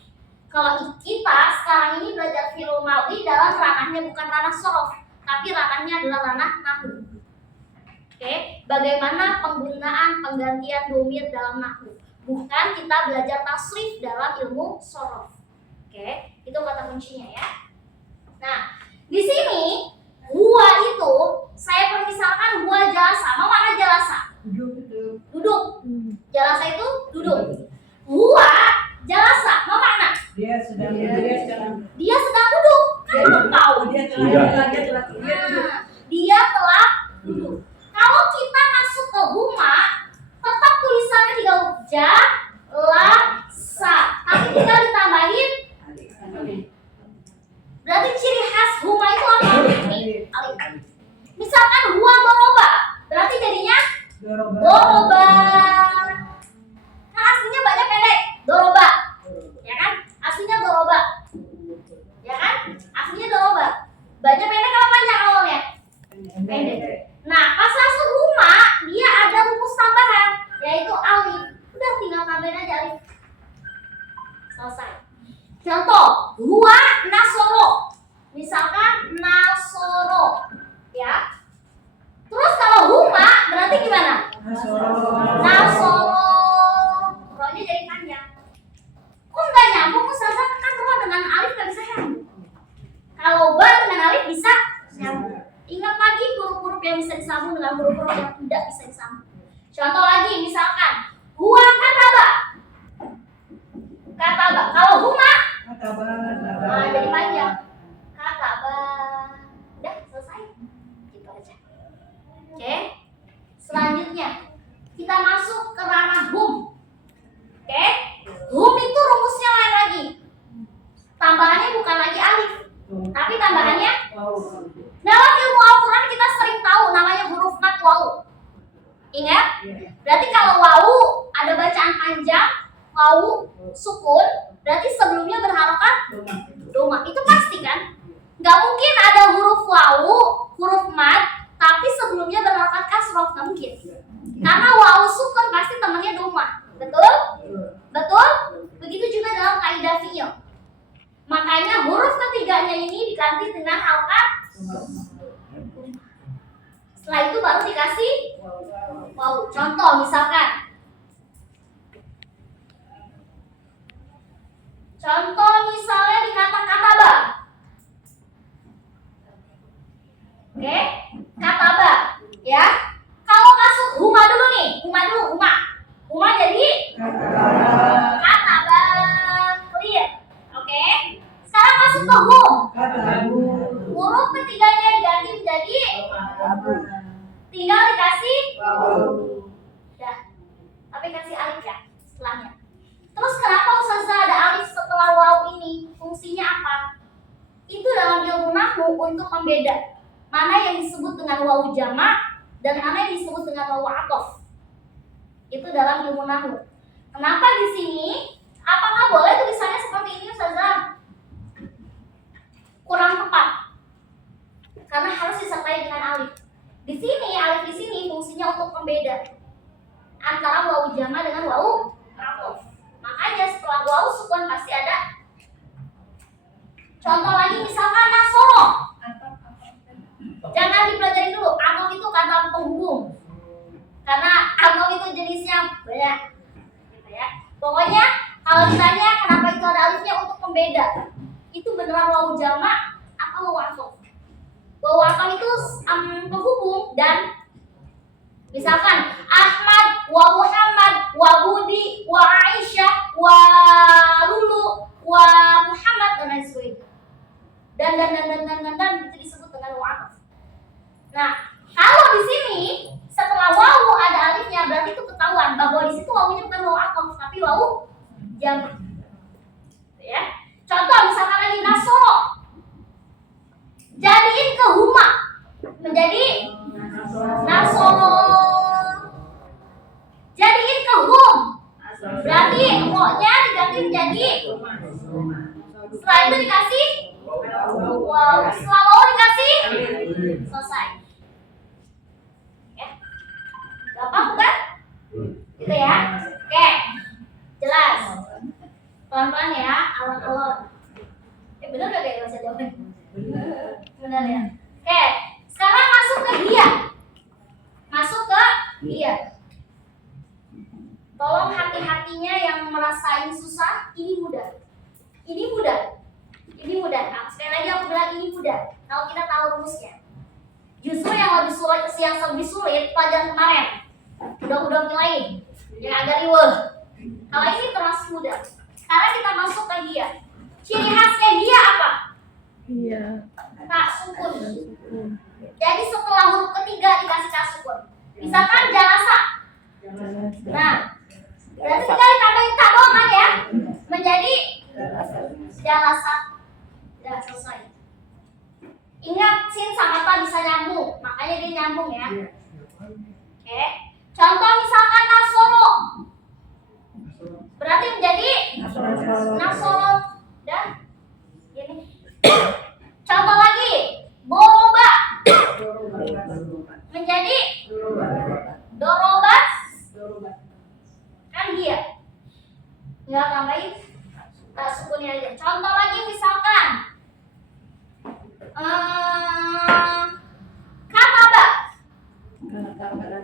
Kalau kita sekarang ini belajar fiil madhi dalam ranahnya bukan ranah sorof, tapi ranahnya adalah ranah nahwu. Oke, bagaimana penggunaan penggantian domir dalam nahwu? Bukan kita belajar tasrif dalam ilmu sorof. Oke, itu kata kuncinya ya. Nah, di sini huwa itu saya permisalkan huwa jalasa. Mau mana jalasa? Duduk. Jalasa itu duduk. Huwa jalasa. Mau mana? Dia sedang duduk. Kan belum tahu. Dia Telah duduk. Kalau kita masuk ke huma, tetap tulisannya 3 huruf jalasa. Tapi tinggal ditambahin. Berarti ciri khas huma itu apa? Alif. Misalkan huwa doroba, berarti jadinya doroba. Nah, aslinya banyak pendek, doroba. Ya kan? Aslinya doroba. Ya kan? Aslinya doroba. Banyak pendek apa panjang awalnya? Pendek. Nah, pas masuk huma, dia ada rumus tambahan, yaitu alif. Udah tinggal tambahin aja alif. Selesai. Contoh, huwa nasoro. Misalkan nasoro, ya. Terus kalau huma berarti gimana? Nasoro. Rohnya jadi panjang. Kok nggak nyambung Ustazah? Kan roh dengan alif nggak bisa nyambung. Kalau ba dengan alif bisa nyambung. Ingat lagi huruf-huruf yang bisa disambung dengan huruf-huruf yang tidak bisa disambung. Contoh lagi, misalkan huwa kataba. Kataba. Kalau huma jadi panjang. Kataba. Udah selesai. Gitu aja. Oke. Selanjutnya kita masuk ke ranah hum. Oke. Hum itu rumusnya lain lagi. Tambahannya bukan lagi alif, tapi tambahannya dalam ilmu Al-Quran kita sering tahu namanya huruf mat wawu. Ingat? Berarti kalau wawu ada bacaan panjang, wawu sukun, berarti sebelumnya berharokat doma. Itu pasti kan? Nggak mungkin ada huruf wawu, huruf mat, tapi sebelumnya berharokat kasroh. Nggak mungkin. Karena wawu sukun pasti temannya doma. Betul? Betul? Begitu juga dalam kaidah fi'il. Makanya huruf ketiganya ini diganti dengan harokat. Setelah itu baru dikasih wawu. Contoh misalkan. Contoh misalnya di kata-kataba. Oke, kataba, ya. Kalau masuk huma dulu nih, huma. Huma jadi kataba. Clear. Oke. Sekarang masuk ke hum. Huruf ketiganya diganti menjadi tinggal dikasih udah. Tapi kasih alif ya setelahnya. Terus kenapa Ustazah ada alif setelah waw ini? Fungsinya apa? Itu dalam ilmu nahwu untuk membeda mana yang disebut dengan wawu jamak dan mana yang disebut dengan wawu atof. Itu dalam ilmu nahwu. Kenapa di sini? Apakah boleh tulisannya seperti ini Ustazah? Kurang tepat. Karena harus disertai dengan alif. Di sini alif di sini fungsinya untuk membeda antara wawu jamak dengan wawu atof. Makanya setelah wawu sukun pasti ada Contoh lagi misalkan nasoro. Jangan dipelajari dulu. Atau itu kata penghubung. Karena atau itu jenisnya banyak. Gitu ya. Pokoknya kalau ditanya kenapa itu ada alifnya untuk pembeda. Itu beneran wawu jamak atau wawu athof. Wawu athof itu penghubung dan misalkan Ahmad, wa Muhammad, wa Budi, wa Aisyah, wa Lulu, wa Muhammad dan lain sebagainya. Dan itu disebut dengan wawu athof. Nah, kalau di sini setelah wawu ada alifnya berarti itu ketahuan bahwa di situ wawunya bukan wawu athof tapi wawu jamak. Ya. Contoh misalkan lagi nasoro. Jadiin ke huma menjadi nasoro. Jadiin ke hum. Berarti ro-nya diganti menjadi setelah itu dikasih wow. Setelah wawu dikasih selesai. Ya. Gampang bukan? Gitu ya. Oke. Jelas. Pelan-pelan ya, alon-alon. Bener gak kayak bahasa Jawa? Bener ya. Oke, sekarang masuk ke dia. Masuk ke dia. Tolong hati-hatinya yang merasa ini susah, ini mudah. Ini mudah. Ini mudah. Nah, sekali lagi aku bilang ini mudah. Kalau kita tahu rumusnya. Justru yang lebih sulit pelajaran kemarin. Udah lain yang agak riweh. Kalau ini termasuk mudah. Sekarang kita masuk ke dia. Ciri khasnya dia apa? Iya. Tak sukun. Jadi setelah huruf ketiga dikasih tak sukun. Misalkan jalasa. Nah, berarti tinggal ditambahin tak doang kan ya? Menjadi jalasa. Sudah selesai. Ingat sin sama ta bisa nyambung, makanya dia nyambung ya. Oke. Contoh misalkan nasoro. Berarti menjadi nasoro. Dan gini. Contoh lagi, boroba menjadi dorobat. Kan dia. Enggak tambahin tak sukunnya aja. Contoh lagi misalkan katabat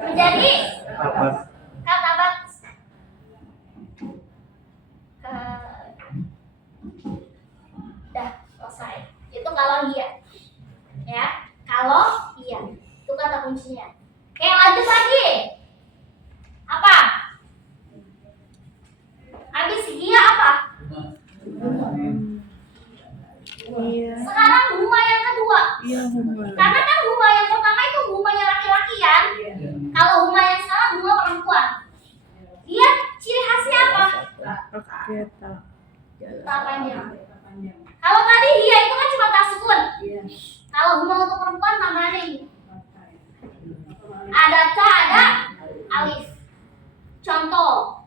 menjadi katabat. Dah selesai. Itu kalau dia. Ya, kalau iya. Itu kata kuncinya. Oke, lanjut lagi. Apa? Habis dia apa? Iya. Sekarang huma yang kedua. Iya, huma. Karena kan huma yang pertama itu humanya laki-laki kan? Kalau huma yang sekarang huma perempuan. Dia ciri khasnya apa? Oke, tak. Tak panjang. Kalau tadi dia itu kan cuma tak sukun. Kalau huma untuk perempuan tambahannya ini. Ada ta, ada alif. Contoh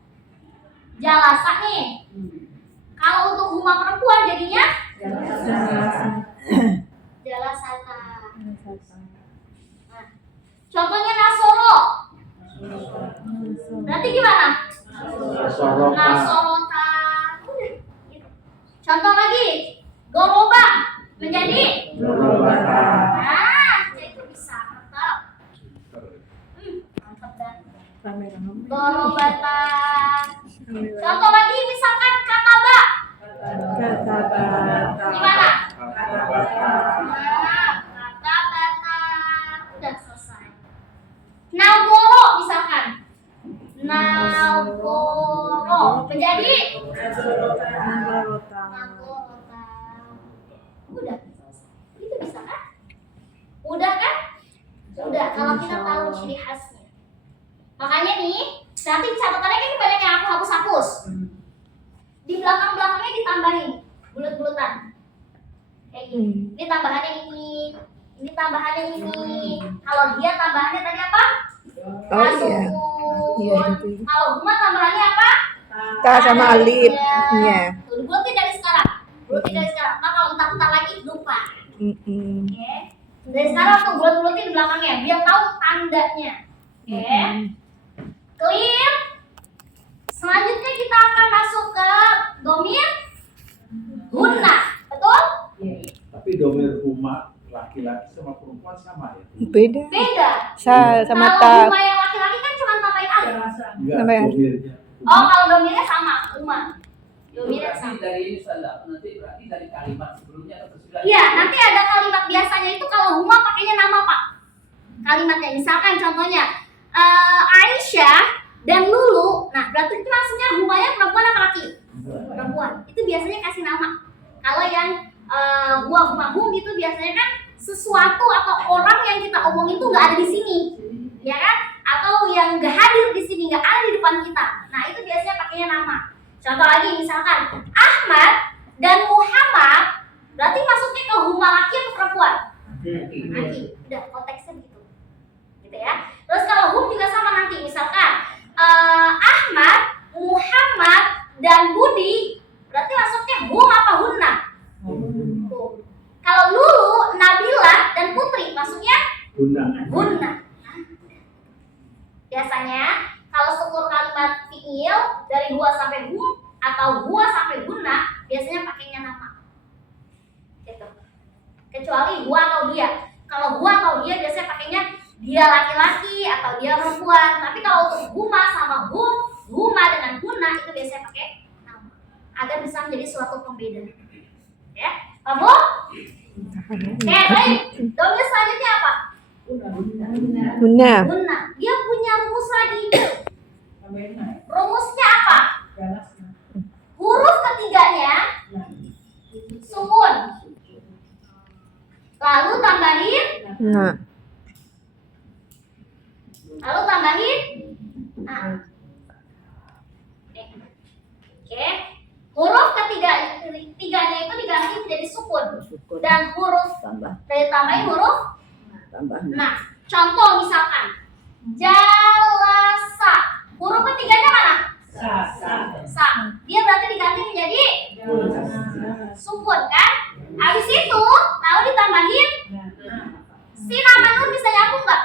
jalasa nih. Kalau untuk huma perempuan jadinya jalasata. Nah, contohnya nasoro. Berarti gimana? Nasorota. Udah, gitu. Contoh lagi, goroba menjadi nah, itu bisa mantap. Mantap dan gorobata. Contoh lagi misalkan kataba. Gimana? Kata-kata. Udah selesai. Nagoro misalkan. Nagoro menjadi Nagorota. Udah. Itu bisa kan? Udah kan? Udah kalau kita tahu ciri khasnya. Makanya nih, nanti catatannya kan banyak yang aku hapus-hapus. Di belakang-belakangnya ditambahin bulat-bulatan. Kayak gini. Ini tambahannya ini tambahannya ini. Kalau dia tambahannya tadi apa? Oh iya. Iya itu. Kalau huma tambahannya apa? K sama alif. Iya. Tuh, bulutin dari sekarang. Bulutin dari sekarang. Nah, kalau entar lagi lupa. Oke. Dari sekarang tuh bulat-bulatin di belakangnya biar tahu tandanya. Oke. Clear? Selanjutnya kita akan masuk ke domir hunna. Betul? domir huma laki-laki sama perempuan sama ya? Beda. Beda. Sama Kalau ta. huma yang laki-laki kan cuma tambahin alif. Enggak, Sama ya? domirnya. Oh, kalau domirnya sama, huma. Domirnya Berarti sama. dari ini salah, nanti berarti dari kalimat sebelumnya atau sesudah. Iya, nanti ada kalimat biasanya itu kalau huma pakainya nama, Pak. Kalimatnya misalkan contohnya Aisyah dan Lulu. Nah, berarti itu maksudnya humanya perempuan apa laki? Perempuan. Itu biasanya kasih nama. Kalau yang huwa huma hum itu biasanya kan sesuatu atau orang yang kita omongin itu nggak ada di sini, ya kan? Atau yang nggak hadir di sini, nggak ada di depan kita. Nah, itu biasanya pakainya nama. Contoh lagi misalkan Ahmad dan Muhammad, berarti masuknya ke huma laki atau perempuan? Laki. Udah konteksnya gitu. Gitu ya. Terus kalau hum juga sama nanti, misalkan Ahmad, Muhammad dan Budi, berarti masuknya hum apa hunna? Tuh. Kalau Lulu, Nabila dan Putri, masuknya Guna. hunna. Biasanya kalau struktur kalimat fi'il dari huwa sampai hum atau huwa sampai hunna, biasanya pakainya nama. Gitu. Kecuali huwa atau dia. Kalau huwa atau dia biasanya pakainya dia laki-laki atau dia perempuan. Tapi kalau untuk huma sama hum, huma dengan hunna itu biasanya pakai nama. Agar bisa menjadi suatu pembeda. Ya, kamu? Oke, baik. Domir selanjutnya apa? Guna. Hunna. Dia punya rumus lagi. Rumusnya apa? Huruf ketiganya sukun. Lalu tambahin. Nah. Lalu tambahin. Nah. Oke. Huruf ketiganya itu diganti menjadi sukun. Dan huruf Tambah. dari tambahin huruf. Tambah. Nah, contoh misalkan jalasa. Huruf ketiganya mana? Sa. Dia berarti diganti menjadi sukun kan? Habis itu lalu ditambahin si nama nun bisa nyambung nggak?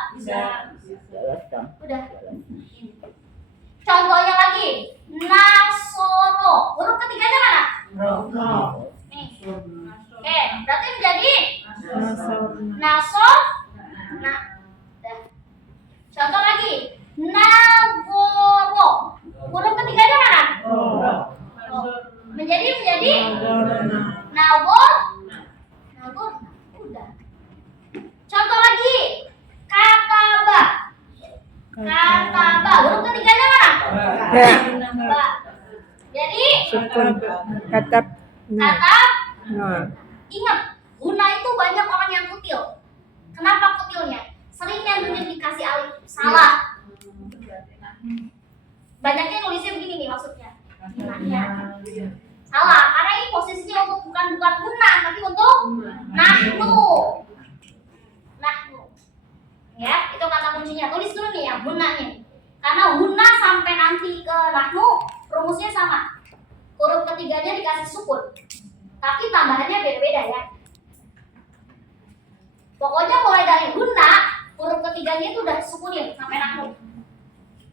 Jelaskan. Udah. Contohnya lagi Nasoro. Huruf ketiganya mana? Nih. Oke, berarti menjadi Nasor. Nah, dah. Contoh lagi Nagoro. Huruf ketiganya mana? Menjadi Nabor. Udah. Contoh lagi Kataba. Huruf ketiganya mana? Ya. Ba. Jadi Sukun. Katab. Nah. kata Nah. ingat, guna itu banyak orang yang kutil. Kenapa kutilnya? Seringnya nunjuk dikasih alif. Salah. Banyaknya nulisnya begini nih maksudnya. Nahnya. Salah, karena ini posisinya untuk bukan guna, tapi untuk nahnu. Nahnu. Ya, itu kata kuncinya. Tulis dulu nih yang gunanya. Karena guna sampai nanti ke nahnu, rumusnya sama. Huruf ketiganya dikasih sukun. Tapi tambahannya beda-beda ya. Pokoknya mulai dari guna, huruf ketiganya itu udah sukunin sampai nahnu.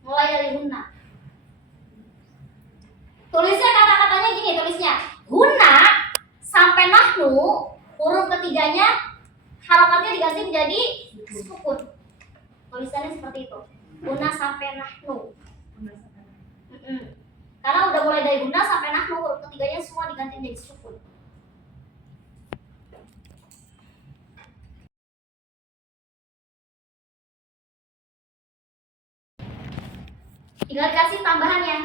Mulai dari guna. Tulisnya kata-katanya gini, tulisnya guna sampai nahnu, huruf ketiganya harokatnya diganti menjadi sukun. Tulisannya seperti itu. Guna sampai nahnu. Karena udah mulai dari guna sampai nahnu, huruf ketiganya semua diganti menjadi sukun. Tinggal dikasih tambahannya.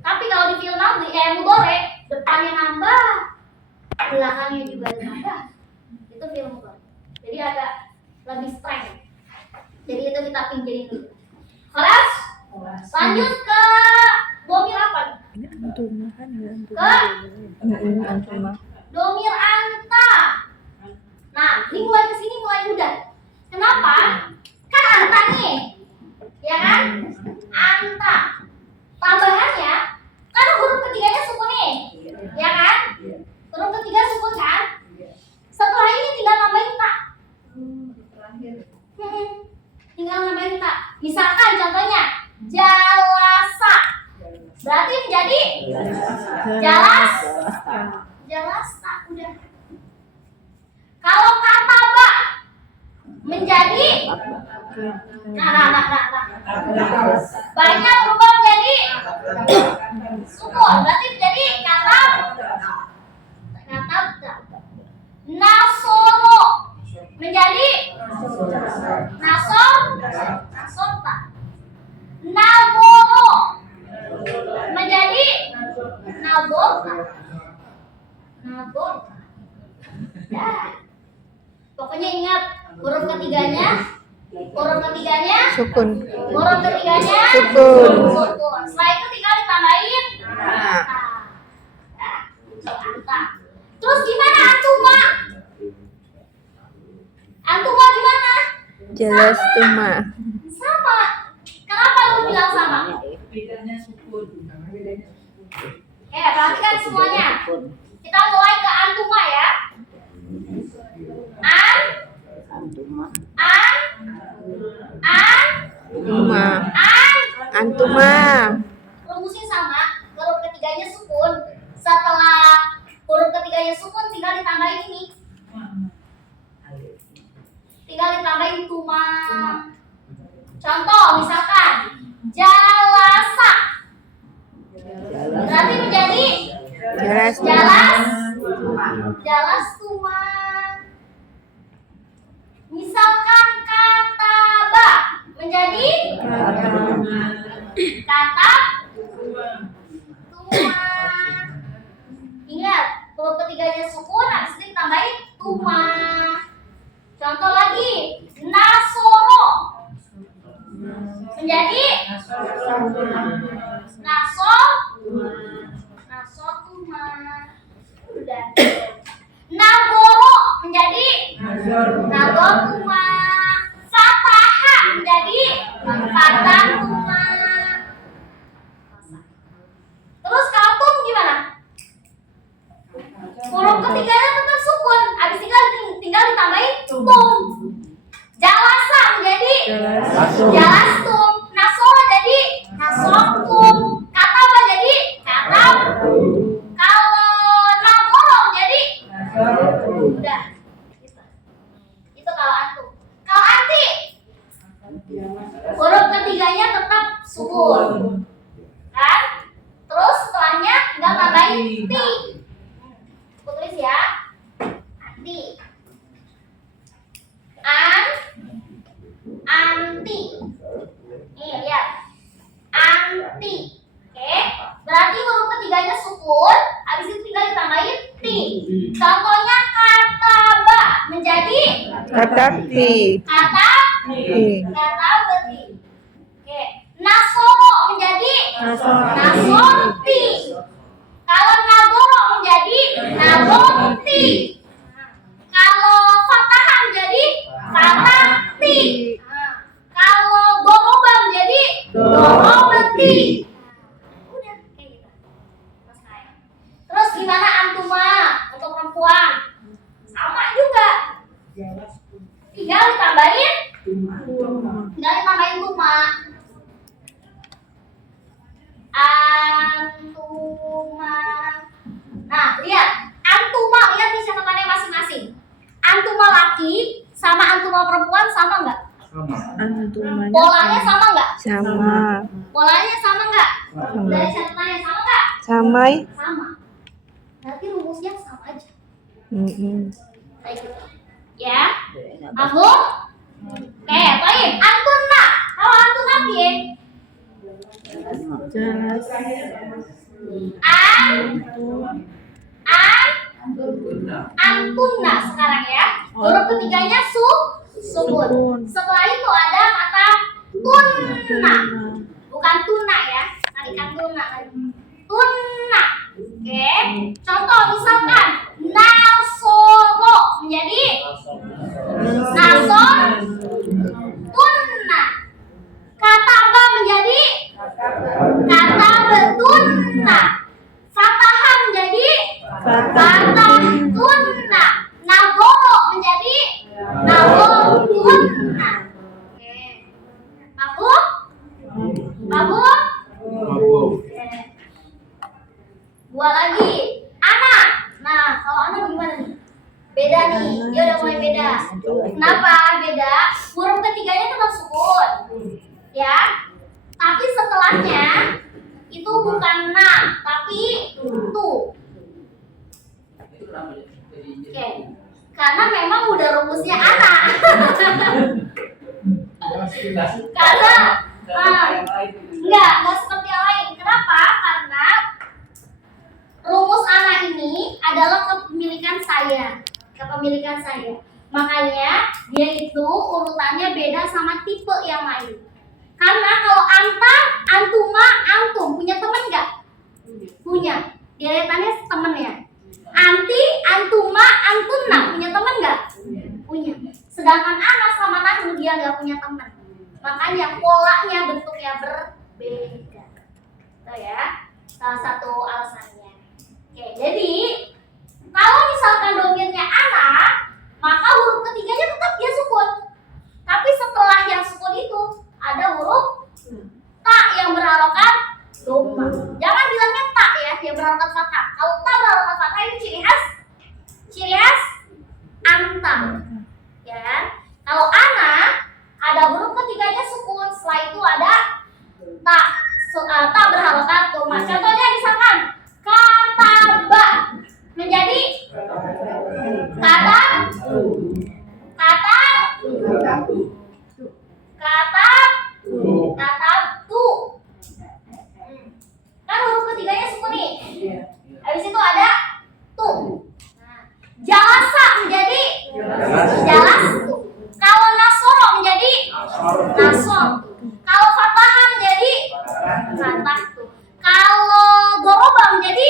Tapi kalau di fi'il madhi mudhari, depannya nambah, belakangnya juga ada nambah. Itu fi'il mudhari. Jadi agak lebih strength. Jadi itu kita pinggir dulu. Kelas? Lanjut ke domir apa nih? Ini antumah kan ya. Ke Antumah. domir anta. Nah, ini mulai kesini mulai mudah. Kenapa? Kan anta nih, ya kan? Anta. Tambahannya kan huruf ketiganya sukun nih, ya kan? Huruf ketiga sukun kan? Setelah ini tinggal nambahin tak. Tinggal nambahin tak. Misalkan contohnya jalasa, berarti menjadi jalasa. Udah. Kalau setelahnya berubah menjadi sukun. Berarti menjadi kata nasoro menjadi nasota. Naboro menjadi naborta. Ya. Pokoknya ingat huruf ketiganya Sukun. huruf ketiganya Sukun. sukun. Setelah itu tinggal ditambahin Nah. anta. Terus gimana antuma? Antuma gimana? Jelas tuma. Sama. Kenapa lu bilang sama? Bedanya sukun. Perhatikan semuanya. Kita mulai ke antuma ya. Antuma. Tuma. Antuma. Rumusnya sama. Huruf ketiganya sukun. Setelah huruf ketiganya sukun tinggal ditambahin ini. Tinggal ditambahin tuma. Contoh misalkan jalasa. Berarti menjadi Jelas jalas tuma. Misalkan kata ba menjadi kata tuma. Ingat, huruf ketiganya sukun, habis itu ditambahin tuma. Contoh lagi, nasoro menjadi nasotuma. Udah. Nagoro menjadi nagortuma. Fataha menjadi fatahuma. Terus kaltum gimana? Huruf ketiganya tetap sukun, habis tinggal ditambahin tum. Jalasa menjadi jalastum. Nasora jadi nasortum. Kataba jadi katab. Kalau nagoro jadi udah. Itu kalau antum. Kalau anti huruf ketiganya tetap sukun. Kan? Terus setelahnya tinggal tambahin ti. Aku tulis ya. Anti. Anti. Nih lihat. Anti. Oke. Berarti huruf ketiganya sukun, habis itu tinggal ditambahin ti. Contohnya kata ba menjadi Katapi. kata berarti. Oke. Nasoro menjadi nasorti. Kalau nagoro menjadi nagorti. Kalau fataha menjadi fatahti. Kalau goroba menjadi gorobati. Udah kayak gitu. Selesai. Terus gimana antuma untuk perempuan? Sama juga. Tinggal ditambahin tuma. Antuma. Nah, lihat. Antuma, lihat di catatannya masing-masing. Antuma laki sama antuma perempuan sama nggak? Sama. Antumanya Polanya sama nggak? sama. Polanya sama nggak? Sama. Dari catatannya sama nggak? Sama. Sama. Berarti rumusnya sama aja. Kayak gitu. Ya. Kamu? Oke, baik. Antuna. Kalau antuna piye? Jelas. Antuna sekarang ya. Huruf ketiganya sukun. Setelah itu ada kata tunna. Bukan tuna ya. Tadi kan tuna. Tunna. Oke. Contoh misalkan nasoro menjadi nasor tunna. Kata ba menjadi kata betunna. Fataha menjadi fatatunna. Nagoro menjadi nagortunna. Oke. Mabuk? Mabuk? Dua lagi. Anak. Nah, kalau anak gimana nih? Beda nih. Dia udah mulai beda. Kenapa beda? Huruf ketiganya tetap sukun. Ya. Tapi setelahnya itu bukan na, tapi tu. Itu kenapa ya? Oke. Karena memang udah rumusnya ana. Karena enggak seperti yang lain. Kenapa? Karena rumus ana ini adalah kepemilikan saya. Makanya dia itu urutannya beda sama tipe yang lain. Karena kalau anta, antuma, antum punya teman nggak? Punya. Deretannya temennya. Anti, antuma, antuna punya teman nggak? Punya. Sedangkan anak sama nahnu dia nggak punya teman. Makanya polanya bentuknya berbeda. Itu ya salah satu alasannya. Oke, jadi kalau misalkan domirnya anak, maka huruf ketiganya tetap dia sukun. Tapi setelah yang sukun itu ada huruf ta yang berharokat doma. Jangan bilangnya ta ya, yang berharokat fathah. Kalau ta berharokat fathah itu ciri khas anta. Ya kan? Kalau ana ada huruf ketiganya sukun, setelah itu ada ta berharokat doma. Contohnya misalkan kataba menjadi katabtu. Kan huruf ketiganya sukun nih. Habis itu ada tu. Nah, jalasa menjadi jalastu. Kalau nasoro menjadi nasor. Kalau fataha menjadi fatahtu. Kalau doroba menjadi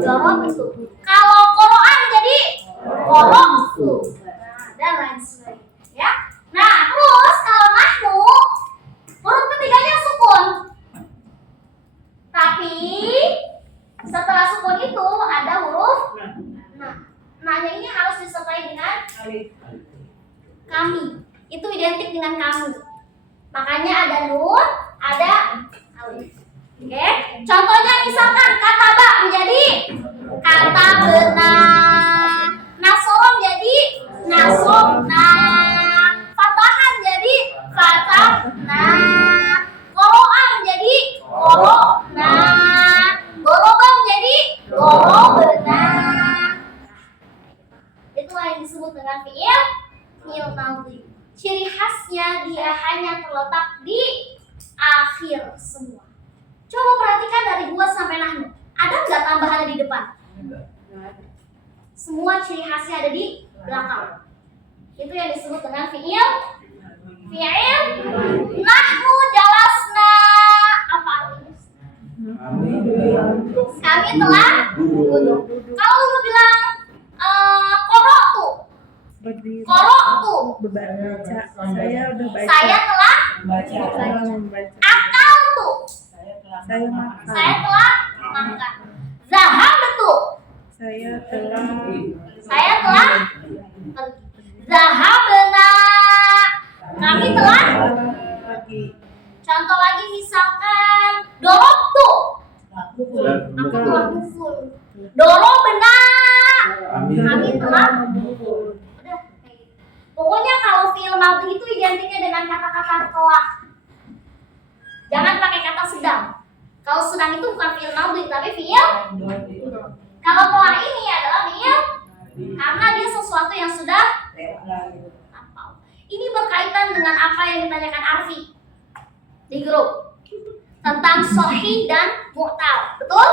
dorobtu. Kalau qoro'a menjadi qora'tu. Nah, dan lain sebagainya. Ya. Nah, terus kalau nahnu huruf ketiganya sukun. Tapi setelah sukun itu ada huruf nah. Nah-nya ini harus disertai dengan kami. Itu identik dengan kami. Makanya ada nun, ada alif. Oke. Contohnya misalkan kataba menjadi katabna. Nasoro menjadi nasobna. Fatahan jadi fatahna. Qoro'a menjadi qoro'na. Goroba menjadi gorobna. Itulah yang disebut dengan fi'il madhi. Ciri khasnya dia hanya terletak di akhir semua. Coba perhatikan dari huwa sampai nahnu. Ada nggak tambahannya di depan? Semua ciri khasnya ada di belakang. Itu yang disebut dengan fi'il nahnu jalasna. Apa artinya? Kami telah duduk. Kalau lu bilang Qoro'tu. Baca. Saya udah baca. Saya telah Saya membaca. akaltu. Saya makan. Saya telah makan. Zahabtu. Saya telah pergi. Zahabna. Kami telah pergi. Contoh lagi misalkan dorobtu. Aku telah mukul. Dorobna. Kami telah memukul. udah kayak gitu. Pokoknya kalau fi'il madhi itu identiknya dengan kata-kata telah. Jangan pakai kata sedang. Kalau sedang itu bukan fi'il madhi tapi fi'il. Kalau telah ini adalah fi'il karena dia sesuatu yang sudah hafal. Ini berkaitan dengan apa yang ditanyakan Arfi di grup tentang sahih dan mu'tal. Betul?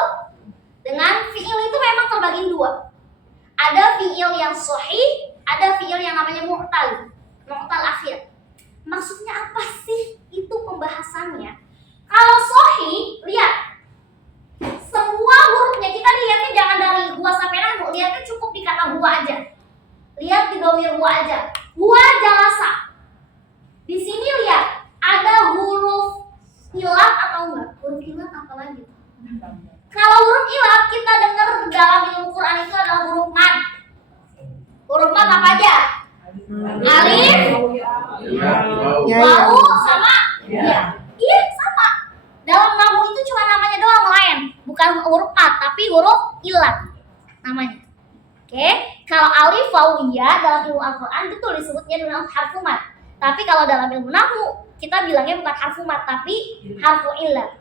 Dengan fi'il itu memang terbagi dua. Ada fi'il yang sahih, ada fi'il yang namanya mu'tal akhir. Maksudnya apa sih? Itu pembahasannya. Kalau sahih, lihat semua hurufnya, kita lihatnya jangan dari huwa sampai nahnu, lihatnya cukup di kata huwa aja. Lihat di domir huwa aja. Huwa jalasa. Di sini lihat ada huruf ilat atau enggak? Huruf ilat apa lagi? Kalau huruf ilat kita dengar dalam ilmu Quran itu adalah huruf mad. Huruf mad apa aja? Alif, wawu sama ya. Iya sama. Dalam nahwu itu cuma namanya doang lain, bukan huruf mad tapi huruf ilat namanya. Oke, kalau alif wawu ya dalam ilmu Al-Quran betul disebutnya dengan harfu mad. Tapi kalau dalam ilmu nahwu kita bilangnya bukan harfu mat tapi harfu illah.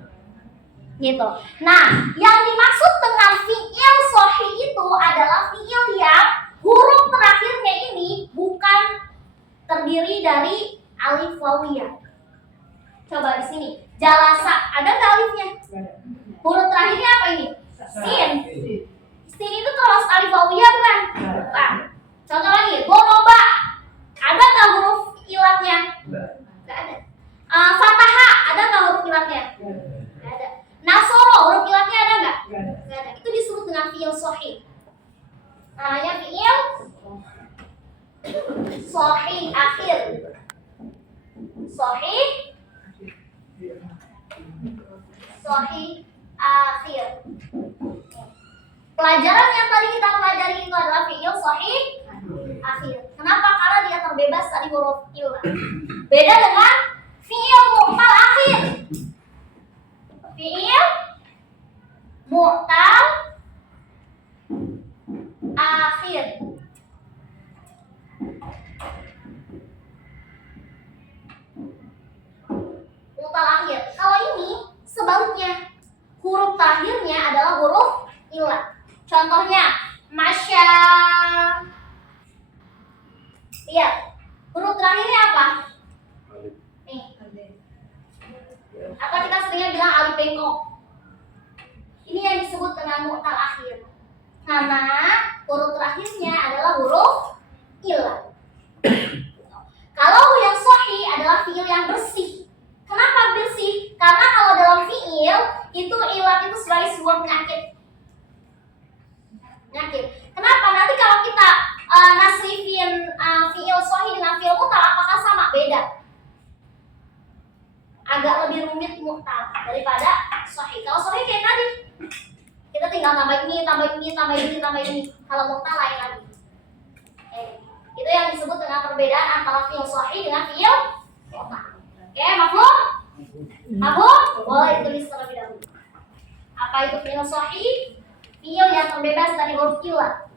Gitu. Nah, yang dimaksud dengan fi'il sahih itu adalah fi'il yang huruf terakhirnya ini bukan terdiri dari alif wawiyah. Coba di sini. Jalasa, ada nggak alifnya? Huruf terakhirnya apa ini? Sin. Sin itu terus alif wawiyah bukan? Bukan. Contoh lagi, goroba. Ada nggak huruf ilatnya? Nggak ada. Fataha, ada nggak huruf ilatnya? Nggak ada. Nasoro, huruf ilatnya ada nggak? Nggak ada. Itu disebut dengan fi'il sahih. Namanya fi'il sahih akhir. Sahih akhir. Pelajaran yang tadi kita pelajari itu adalah fi'il sahih akhir. Kenapa? Karena dia terbebas dari huruf illah. Beda dengan fi'il mu'tal akhir. Fi'il mu'tal akhir. Mu'tal akhir. Kalau ini sebaliknya, huruf terakhirnya adalah huruf illah. Contohnya, masya. Lihat, huruf terakhirnya apa? Nih. Atau kita seringnya bilang alif bengkok. Ini yang disebut dengan mu'tal akhir. Karena huruf terakhirnya adalah huruf illah. Kalau yang sahih adalah fi'il yang bersih. Kenapa bersih? Karena kalau dalam fi'il itu ilat itu sebagai sebuah penyakit. Kenapa? Nanti kalau kita nasrifin fi'il sahih dengan fi'il mu'tal, apakah sama? Beda. Agak lebih rumit mu'tal daripada sahih. Kalau sahih kayak tadi, kita tinggal tambah ini. Kalau mu'tal lain lagi. Itu yang disebut dengan perbedaan antara fi'il sahih dengan fi'il mu'tal. Oke, mafhum? Mafhum? Boleh ditulis terlebih dahulu. Apa itu fi'il sahih? Fi'il yang terbebas dari huruf illah.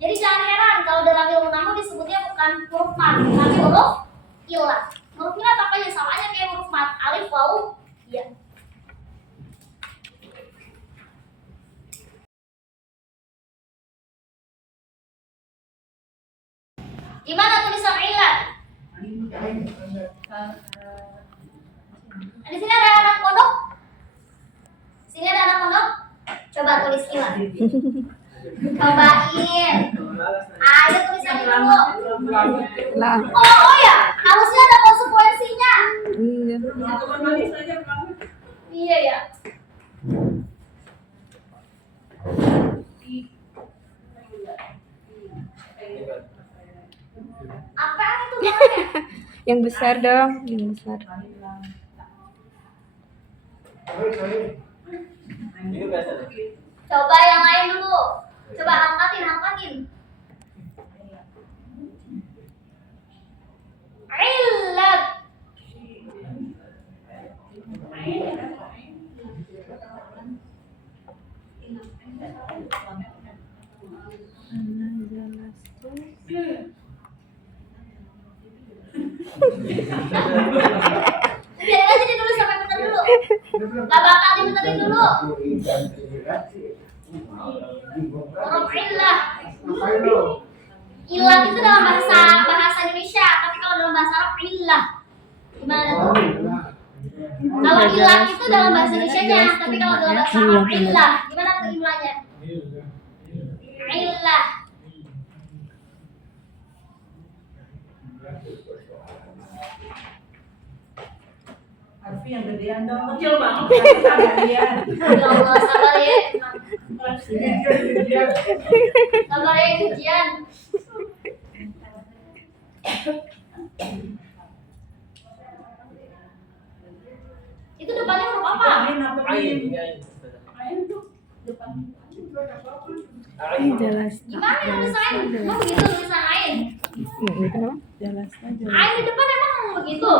Jadi jangan heran kalau dalam ilmu nahwu disebutnya bukan huruf mat, tapi huruf illah. Huruf illah apa aja? Sama aja kayak huruf mat, alif, waw, ya. Gimana tulisan illah? Di sini ada anak pondok? Sini ada anak pondok? Coba tulis illah. Cobain. Ayo tulisannya dulu. Lah. Oh ya, harusnya ada konsekuensinya. Iya. Iya ya. Apa itu namanya? Yang besar dong, yang besar. Coba yang lain dulu. Coba angkatin. Illat. Biarin aja ditulis sampai benar dulu. Gak bakal dibenerin dulu. Huruf illah. Illah itu dalam bahasa Indonesia, tapi kalau dalam bahasa Arab illah. Gimana tuh? Kalau illah itu dalam bahasa Indonesia-nya, tapi kalau dalam bahasa Arab illah. Gimana tuh illahnya? Illah. Arfi yang gedean dong, kecil banget. Ya Allah, sabar ya. Sabar ya, ujian. Itu depannya huruf apa? Ini jelas. Gimana yang tulisan? Emang begitu tulisan ain? Itu apa? Jelas aja. Ain di depan emang begitu?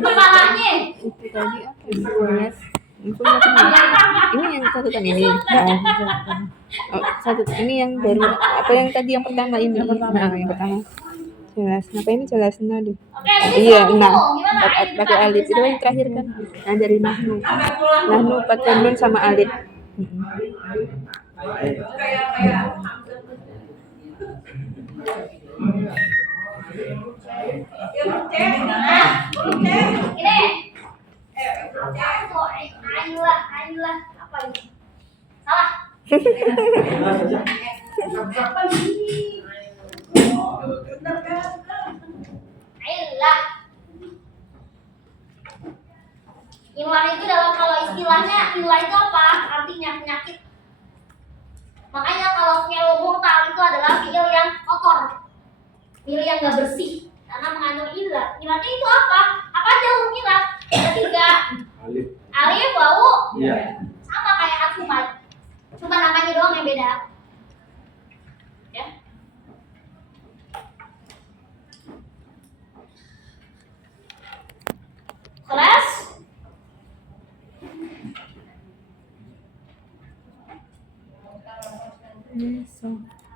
Kepalanya? Itu tadi apa? Jelas. Ini yang catatan ini. Oh, satu ini yang baru apa yang tadi yang pertama ini? Nah, yang pertama. Jelas. Apa ini jelas deh. Oke, ini Iya, satu. nah. Gimana? Ayo Pakai dibuka alif itu tulisannya. yang terakhir kan. Nah, dari nahnu. Nahnu pakai nun sama alif. Mm-mm. Kayak Ini. Ayolah. Apa ini? Salah. Ayolah. Ilah itu kalau istilahnya ilah itu apa? Artinya penyakit. Makanya kalau fi'il mu'tal itu adalah fi'il yang kotor, fi'il yang gak bersih karena mengandung ilah. Ilahnya itu apa? Apa aja huruf ilah? Ketiga, Alif. alif, wawu, Iya. sama kayak harfu mad. Cuma namanya doang yang beda. Ya. Kelas?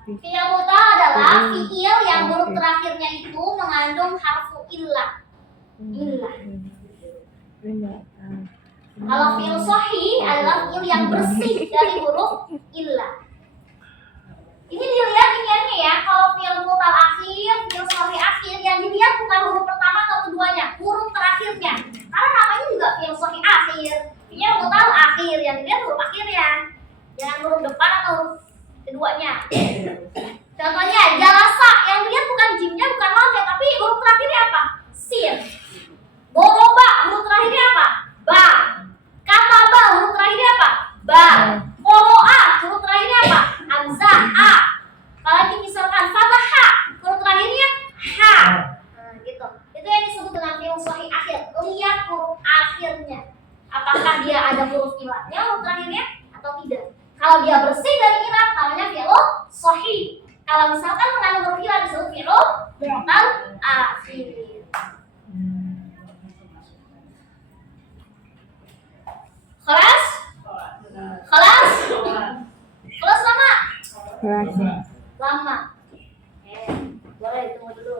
Fi'il mu'tal adalah fi'il yang huruf terakhirnya itu mengandung harfu illah. Illah. Kalau fi'il sahih adalah fi'il yang bersih dari huruf illah. Ini dilihat iniannya ya, kalau fi'il mu'tal akhir, fi'il sahih akhir, yang dilihat bukan huruf pertama atau keduanya, huruf terakhirnya. Karena namanya juga fi'il sahih akhir, fi'il mu'tal akhir, yang dilihat huruf akhirnya, jangan huruf depan atau huruf keduanya. Contohnya jalasa, yang dilihat bukan jimnya, bukan lamnya, tapi huruf terakhirnya apa? Sin. Boroba, huruf terakhirnya apa? Ba. Kataba, huruf terakhirnya apa? Ba. Qoro'a, huruf terakhirnya apa? Hamzah, A. Apalagi misalkan Fataha, huruf terakhirnya Ha. Nah, gitu. Itu yang disebut dengan fi'il sahih akhir. Lihat huruf akhirnya. Apakah dia ada huruf ilahnya, huruf terakhirnya, atau tidak? Kalau dia bersih dari ilah, namanya fi'il sahih. Kalau misalkan mengandung huruf ilah, disebut fi'il mu'tal akhir. Kelas? Kelas? Kelas lama? Kelas. Lama. Boleh tunggu dulu.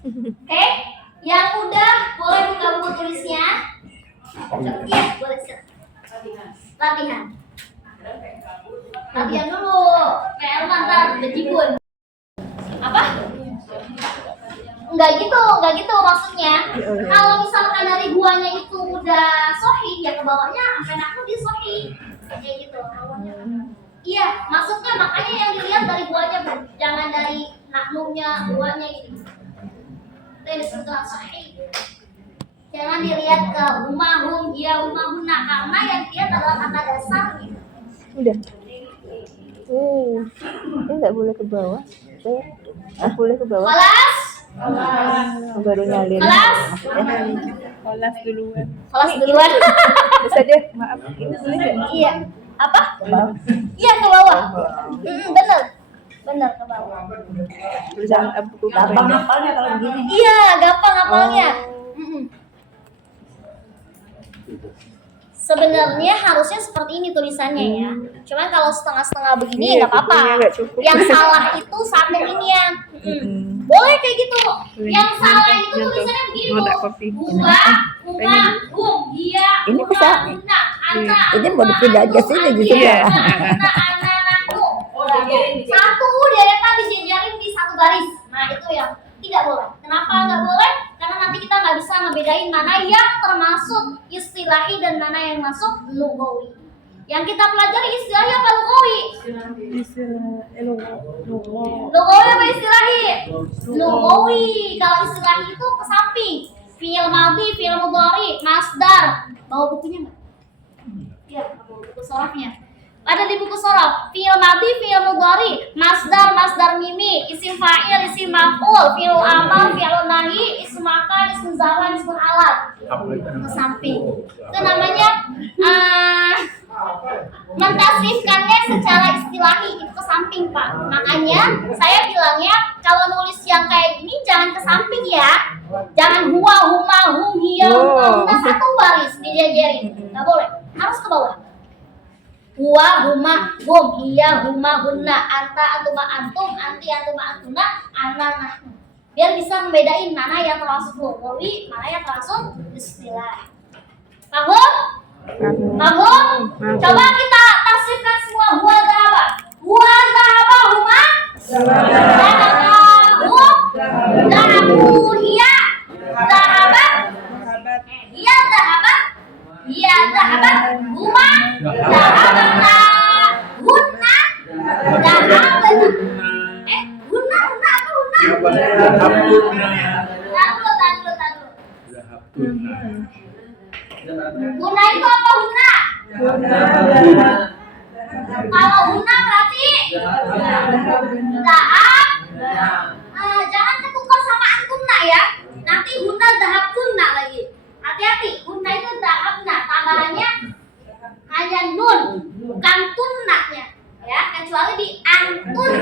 Oke, yang udah boleh buka buku tulisnya. Iya, boleh siap. Latihan. Latihan dulu. PR mantar bejibun. Apa? Enggak gitu maksudnya. Kalau misalkan dari guanya itu udah sahih, ya ke bawahnya sampai nahnu di sahih. Kayak gitu. Iya, maksudnya makanya yang dilihat dari guanya, Bu. Jangan dari nahnunya, guanya gitu. Itu yang disebut dengan sahih. Jangan dilihat ke umahum, dia umahuna, karena yang dilihat adalah kata dasar gitu. Udah. Ini nggak boleh ke bawah. Nggak boleh ke bawah. Kelas? Baru nyalin. Kelas? Kelas duluan. Kelas duluan. Bisa deh. Maaf. Ini boleh nggak? Iya. Apa? Iya, ke bawah. Bener ke bawah. Tulisan buku Gampang pendek. hafalnya kalau begini. Iya, gampang hafalnya. Sebenarnya harusnya seperti ini tulisannya ya. Cuman kalau setengah-setengah begini Iya, nggak apa-apa. bukunya nggak cukup. Yang salah itu sampai ini ya. Boleh kayak gitu. Yang salah itu tulisannya begini Mau tak tuh. copy? Dia, Ini bisa. Ana. Ini mau dipindah aja sini di sini. Iya. Satu deretan dijejerin di satu baris. Nah itu yang tidak boleh. Kenapa nggak boleh? Karena nanti kita nggak bisa ngebedain mana yang termasuk istilahi dan mana yang masuk lugawi. Yang kita pelajari istilahnya apa lugawi? Lugawi apa istilahi? Lugawi. Kalau istilahi itu ke samping. Fi'il madhi, fi'il mudhari, masdar. Bawa bukunya nggak? Iya, bawa buku sorofnya. Ada di buku sorof. Fi'il madhi, fi'il mudhari, masdar, masdar mimi, isim fa'il, isim maf'ul, fi'il amal, fi'il nahi, ism makan, ism zaman, ism alat. Ke samping. Itu namanya mentasrifkannya secara istilahi, itu ke samping, Pak. Makanya saya bilangnya kalau nulis yang kayak gini jangan ke samping ya. Jangan huwa, huma, hum, hiya, huma, huna, satu baris dijejerin. Nggak boleh, harus ke bawah. Huwa, huma, hum, hiya, huma, hunna, anta, antuma, antum, anti, antuma, antuna, ana, nahnu. Biar bisa membedain mana yang termasuk lughawi, mana yang termasuk istilah. Paham? Paham? Coba kita tafsirkan semua. Huwa dhahaba. Huwa dhahaba, huma dhahaba, hum dhahabu, hiya dhahabat, hiya dhahabat, hiya dhahabat, huma dhahabata, hunna dhahabata. Hunna apa hunna? Hunna itu apa hunna? Kalau hunna berarti dahab. Jangan ketukar sama antunna ya. Nanti hunna dahab tunna lagi. Hati-hati, hunna itu dahabna, tambahannya hanya nun, bukan tunnanya. Ya, kecuali di antun.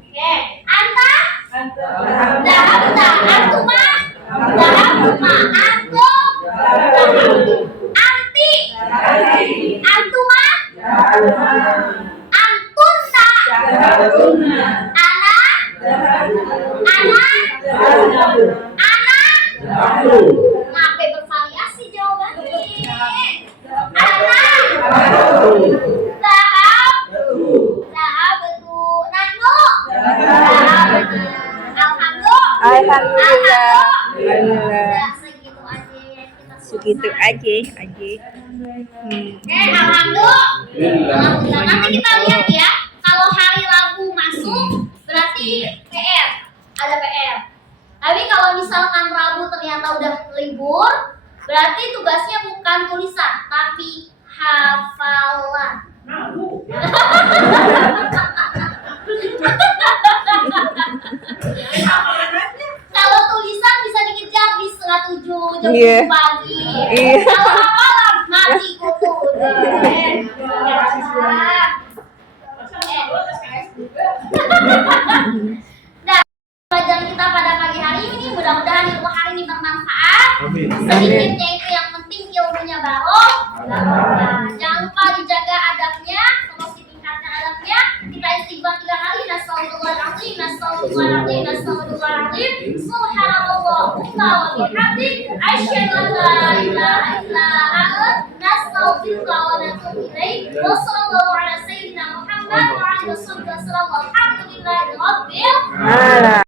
Oke, anta dahabta, antuma dahabtuma, antum dahabtum, anti antuma antunna, ana ngapain bervariasi jawabannya? Ana dahab betul, nahnu dahab, alhamdulillah. Ya, segitu aja ya kita Segitu aja. alhamdulillah. Nanti kita lihat ya, kalau hari Rabu masuk berarti PR, ada PR. Tapi kalau misalkan Rabu ternyata udah libur, berarti tugasnya bukan tulisan, tapi hafalan. Kalau tulisan bisa dikejar di 6:30 jam 7 pagi. Kalau hafalan mati kutu. Nah, pelajaran kita pada pagi hari ini mudah-mudahan ilmu hari ini bermanfaat. Sedikitnya itu yang penting ilmunya barokah. Jangan lupa dijaga adabnya, terus ditingkatkan adabnya. Kita istighfar 3 kali. Nastaghfirullahaladzim, nastaghfirullahaladzim, nastaghfirullahaladzim. Subhanallahumma wa bihamdik, asyhadu an la ilaha illa anta, nastaghfiruka wa natubu ilaik. Wassallallahu ala sayyidina Muhammad wa ala alihi wasallam. Alhamdulillahirabbil alamin.